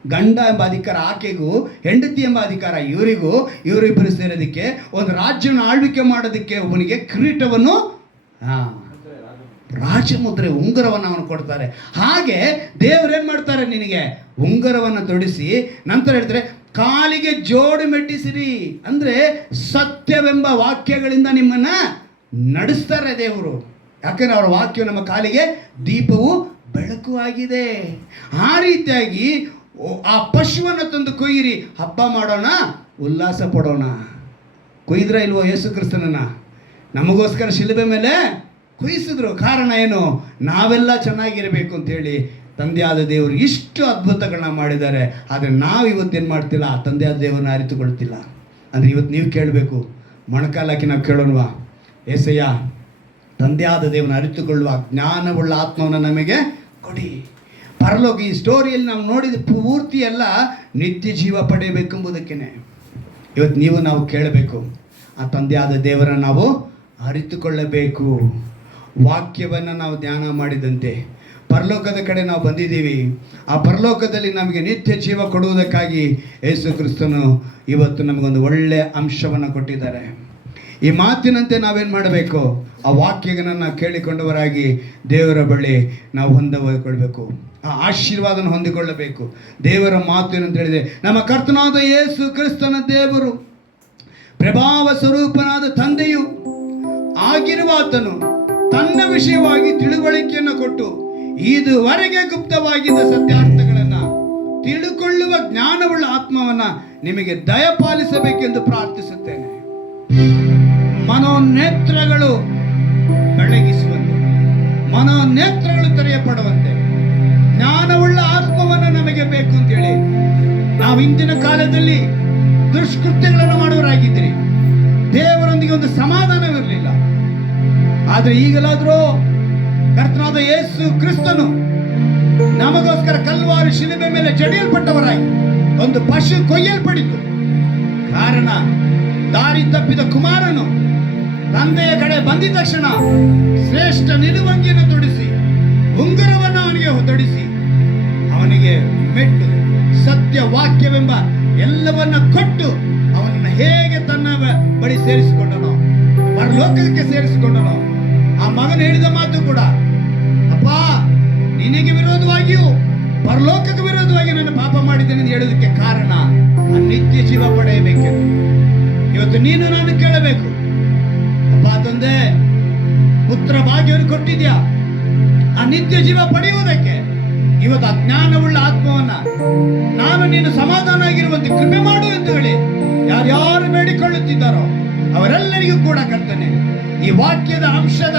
ಗಂಡ ಎಂಬ ಅಧಿಕಾರ ಆಕೆಗೂ, ಹೆಂಡತಿ ಎಂಬ ಅಧಿಕಾರ ಇವರಿಗೂ, ಇವರಿಬ್ಬರು ಸೇರೋದಕ್ಕೆ, ಒಂದು ರಾಜ್ಯವನ್ನು ಆಳ್ವಿಕೆ ಮಾಡೋದಕ್ಕೆ ಒಬ್ಬನಿಗೆ ಕಿರೀಟವನ್ನು, ರಾಜಮುದ್ರೆ ಉಂಗುರವನ್ನು ಅವನು ಕೊಡ್ತಾರೆ. ಹಾಗೆ ದೇವರೇನು ಮಾಡ್ತಾರೆ? ನಿನಗೆ ಉಂಗುರವನ್ನು ತೊಡಿಸಿ ನಂತರ ಹೇಳ್ತಾರೆ, ಕಾಲಿಗೆ ಜೋಡು ಮೆಟ್ಟಿಸಿರಿ. ಅಂದರೆ ಸತ್ಯವೆಂಬ ವಾಕ್ಯಗಳಿಂದ ನಿಮ್ಮನ್ನು ನಡೆಸ್ತಾರೆ ದೇವರು. ಯಾಕಂದರೆ ಅವರ ವಾಕ್ಯ ನಮ್ಮ ಕಾಲಿಗೆ ದೀಪವು ಬೆಳಕು ಆಗಿದೆ. ಆ ರೀತಿಯಾಗಿ ಆ ಪಶುವನ್ನು ತಂದು ಕೊಯ್ಯಿರಿ, ಹಬ್ಬ ಮಾಡೋಣ, ಉಲ್ಲಾಸ ಪಡೋಣ. ಕೊಯ್ದ್ರ ಇಲ್ವೋ ಯೇಸು ಕ್ರಿಸ್ತನನ್ನ? ನಮಗೋಸ್ಕರ ಶಿಲುಬೆ ಮೇಲೆ ಕೊಯ್ಸಿದ್ರು. ಕಾರಣ ಏನು? ನಾವೆಲ್ಲ ಚೆನ್ನಾಗಿರಬೇಕು ಅಂತೇಳಿ ತಂದೆಯಾದ ದೇವರು ಇಷ್ಟು ಅದ್ಭುತಗಳನ್ನ ಮಾಡಿದ್ದಾರೆ. ಆದರೆ ನಾವು ಇವತ್ತೇನು ಮಾಡ್ತಿಲ್ಲ? ತಂದೆಯಾದ ದೇವರನ್ನ ಅರಿತುಕೊಳ್ತಿಲ್ಲ. ಅಂದರೆ ಇವತ್ತು ನೀವು ಕೇಳಬೇಕು, ಮೊಣಕಾಲಾಕಿ ನಾವು ಕೇಳೋಣವಾ? ಏಸಯ್ಯ, ತಂದೆಯಾದ ದೇವರನ್ನ ಅರಿತುಕೊಳ್ಳುವ ಜ್ಞಾನವುಳ್ಳ ಆತ್ಮವನ್ನು ನಮಗೆ ಕೊಡಿ. ಪರಲೋಕ, ಈ ಸ್ಟೋರಿಯಲ್ಲಿ ನಾವು ನೋಡಿದ ಪೂರ್ತಿ ಎಲ್ಲ ನಿತ್ಯ ಜೀವ ಪಡೆಯಬೇಕೆಂಬುದಕ್ಕೇ ಇವತ್ತು ನೀವು ನಾವು ಕೇಳಬೇಕು. ಆ ತಂದೆಯಾದ ದೇವರನ್ನು ನಾವು ಅರಿತುಕೊಳ್ಳಬೇಕು. ವಾಕ್ಯವನ್ನು ನಾವು ಧ್ಯಾನ ಮಾಡಿದಂತೆ ಪರಲೋಕದ ಕಡೆ ನಾವು ಬಂದಿದ್ದೀವಿ. ಆ ಪರಲೋಕದಲ್ಲಿ ನಮಗೆ ನಿತ್ಯ ಜೀವ ಕೊಡುವುದಕ್ಕಾಗಿ ಯೇಸು ಕ್ರಿಸ್ತನು ಇವತ್ತು ನಮಗೊಂದು ಒಳ್ಳೆಯ ಅಂಶವನ್ನು ಕೊಟ್ಟಿದ್ದಾರೆ. ಈ ಮಾತಿನಂತೆ ನಾವೇನು ಮಾಡಬೇಕು? ಆ ವಾಕ್ಯಗಳನ್ನು ಕೇಳಿಕೊಂಡವರಾಗಿ ದೇವರ ಬಳಿ ನಾವು ಹೊಂದಿಕೊಳ್ಳಬೇಕು. ಆ ಆಶೀರ್ವಾದನ ಹೊಂದಿಕೊಳ್ಳಬೇಕು. ದೇವರ ಮಾತು ಏನಂತ ಹೇಳಿದೆ, ನಮ್ಮ ಕರ್ತನಾದ ಯೇಸು ಕ್ರಿಸ್ತನ ದೇವರು, ಪ್ರಭಾವ ಸ್ವರೂಪನಾದ ತಂದೆಯು ಆಗಿರುವಾತನು ತನ್ನ ವಿಷಯವಾಗಿ ತಿಳುವಳಿಕೆಯನ್ನು ಕೊಟ್ಟು ಇದುವರೆಗೆ ಗುಪ್ತವಾಗಿದ್ದ ಸತ್ಯಾರ್ಥಗಳನ್ನು ತಿಳುಕೊಳ್ಳುವ ಜ್ಞಾನವುಳ್ಳ ಆತ್ಮವನ್ನು ನಿಮಗೆ ದಯಪಾಲಿಸಬೇಕೆಂದು ಪ್ರಾರ್ಥಿಸುತ್ತೇನೆ. ಮನೋನೇತ್ರಗಳು ಬೆಳಗಿಸುವಂತೆ, ಮನೋನೇತ್ರಗಳು ತೆರೆಯಪಡುವಂತೆ ಜ್ಞಾನವುಳ್ಳ ಆತ್ಮವನ್ನು ನಮಗೆ ಬೇಕು ಅಂತೇಳಿ. ನಾವು ಇಂದಿನ ಕಾಲದಲ್ಲಿ ದುಷ್ಕೃತ್ಯಗಳನ್ನು ಮಾಡುವರಾಗಿದ್ದೀರಿ. ದೇವರೊಂದಿಗೆ ಒಂದು ಸಮಾಧಾನವಿರಲಿಲ್ಲ. ಆದ್ರೆ ಈಗಲಾದ್ರೂ ಕರ್ತನಾದ ಯೇಸು ಕ್ರಿಸ್ತನು ನಮಗೋಸ್ಕರ ಕಲ್ವಾರಿ ಶಿಲುಬೆ ಮೇಲೆ ಜಡಿಯಲ್ಪಟ್ಟವರಾಗಿ ಒಂದು ಪಶು ಕೊಯ್ಯಲ್ಪಡಿತು. ಕಾರಣ ದಾರಿ ತಪ್ಪಿದ ಕುಮಾರನು ತಂದೆಯ ಕಡೆ ಬಂದಿದ ತಕ್ಷಣ ಶ್ರೇಷ್ಠ ನಿಲುವಂಗಿಯನ್ನು ತೊಡಿಸಿ ಉಂಗುರವನ್ನು ಅವನಿಗೆ ತೊಡಿಸಿ ಅವನಿಗೆ ಮೆಟ್ಟು ಸತ್ಯ ವಾಕ್ಯವೆಂಬ ಎಲ್ಲವನ್ನ ಕೊಟ್ಟು ಅವನನ್ನು ಹೇಗೆ ತನ್ನ ಬಳಿ ಸೇರಿಸಿಕೊಂಡನೋ, ಪರಲೋಕಕ್ಕೆ ಸೇರಿಸಿಕೊಂಡನೋ. ಆ ಮಗನು ಹೇಳಿದ ಮಾತು ಕೂಡ, ಅಪ್ಪ ನಿನಗೆ ವಿರೋಧವಾಗಿಯೂ ಪರಲೋಕಕ್ಕೆ ವಿರೋಧವಾಗಿ ನಾನು ಪಾಪ ಮಾಡಿದ್ದೇನೆ ಎಂದು ಹೇಳೋದಕ್ಕೆ ಕಾರಣ ಆ ನಿತ್ಯ ಜೀವ ಪಡೆಯಬೇಕೆಂದು. ಇವತ್ತು ನೀನು ನಾನು ಕೇಳಬೇಕು, ಅಪ್ಪ ತಂದೆ ಪುತ್ರ ಭಾಗ್ಯವನ್ನು ಕೊಟ್ಟಿದ್ಯಾ ಆ ನಿತ್ಯ ಜೀವ ಪಡೆಯುವುದಕ್ಕೆ. ಇವತ್ತು ಅಜ್ಞಾನವುಳ್ಳ ಆತ್ಮವನ್ನ ನಾನು ನೀನು ಸಮಾಧಾನ ಆಗಿರುವಂತೆ ಕೃಪೆ ಮಾಡು ಎಂದು ಹೇಳಿ ಯಾರ್ಯಾರು ಬೇಡಿಕೊಳ್ಳುತ್ತಿದ್ದಾರೋ ಅವರೆಲ್ಲರಿಗೂ ಕೂಡ ಕರ್ತನೆ ಈ ವಾಕ್ಯದ ಅಂಶದ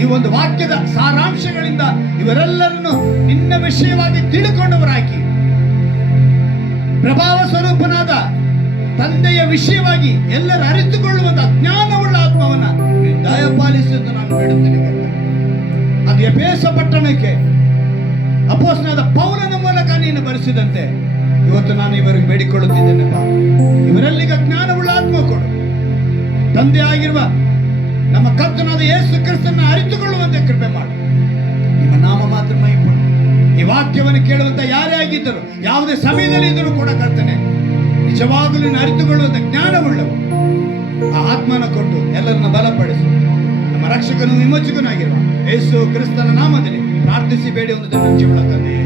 ಈ ಒಂದು ವಾಕ್ಯದ ಸಾರಾಂಶಗಳಿಂದ ಇವರೆಲ್ಲರನ್ನು ನಿನ್ನ ವಿಷಯವಾಗಿ ತಿಳುಕೊಂಡವರಾಗಿ ಪ್ರಭಾವ ಸ್ವರೂಪನಾದ ತಂದೆಯ ವಿಷಯವಾಗಿ ಎಲ್ಲರ ಅರಿತುಕೊಳ್ಳುವಂತ ಅಜ್ಞಾನವುಳ್ಳ ಆತ್ಮವನ್ನ ದಯಪಾಲಿಸುವುದು ನಾನು ಬೇಡುತ್ತೇನೆ ಕರ್ತನೆ. ಅದು ಎಫೆಸ ಪಟ್ಟಣಕ್ಕೆ ಅಪೊಸ್ತಲನಾದ ಪೌಲನ ಮೂಲಕ ನೀನು ಬರೆಸಿದಂತೆ ಇವತ್ತು ನಾನು ಇವರಿಗೆ ಬೇಡಿಕೊಳ್ಳುತ್ತಿದ್ದೇನೆಪ್ಪ, ಇವರೆಲ್ಲಿಗೆ ಜ್ಞಾನವುಳ್ಳ ಆತ್ಮ ಕೊಡು. ತಂದೆ ಆಗಿರುವ ನಮ್ಮ ಕರ್ತನಾದ ಯೇಸು ಕ್ರಿಸ್ತನ ಅರಿತುಕೊಳ್ಳುವಂತೆ ಕೃಪೆ ಮಾಡು. ನಿಮ್ಮ ನಾಮ ಮಾತ್ರ ಮಹಿಮೆ. ಈ ವಾಕ್ಯವನ್ನು ಕೇಳುವಂತ ಯಾರೇ ಆಗಿದ್ದರು, ಯಾವುದೇ ಸಮಯದಲ್ಲಿ ಇದ್ದರೂ ಕೂಡ ಕರ್ತನೆ ನಿಜವಾಗಲೂ ಅರಿತುಕೊಳ್ಳುವಂತ ಜ್ಞಾನವುಳ್ಳವು ಆ ಆತ್ಮನ ಕೊಟ್ಟು ಎಲ್ಲರನ್ನ ಬಲಪಡಿಸು. ನಮ್ಮ ರಕ್ಷಕನು ವಿಮೋಚಕನಾಗಿರುವ ಯೇಸು ಕ್ರಿಸ್ತನ ನಾಮದಲ್ಲಿ ಪ್ರಾರ್ಥಿಸಿ ಬೇಡಿ ಒಂದು ಜೀವನ ತಂದೆ.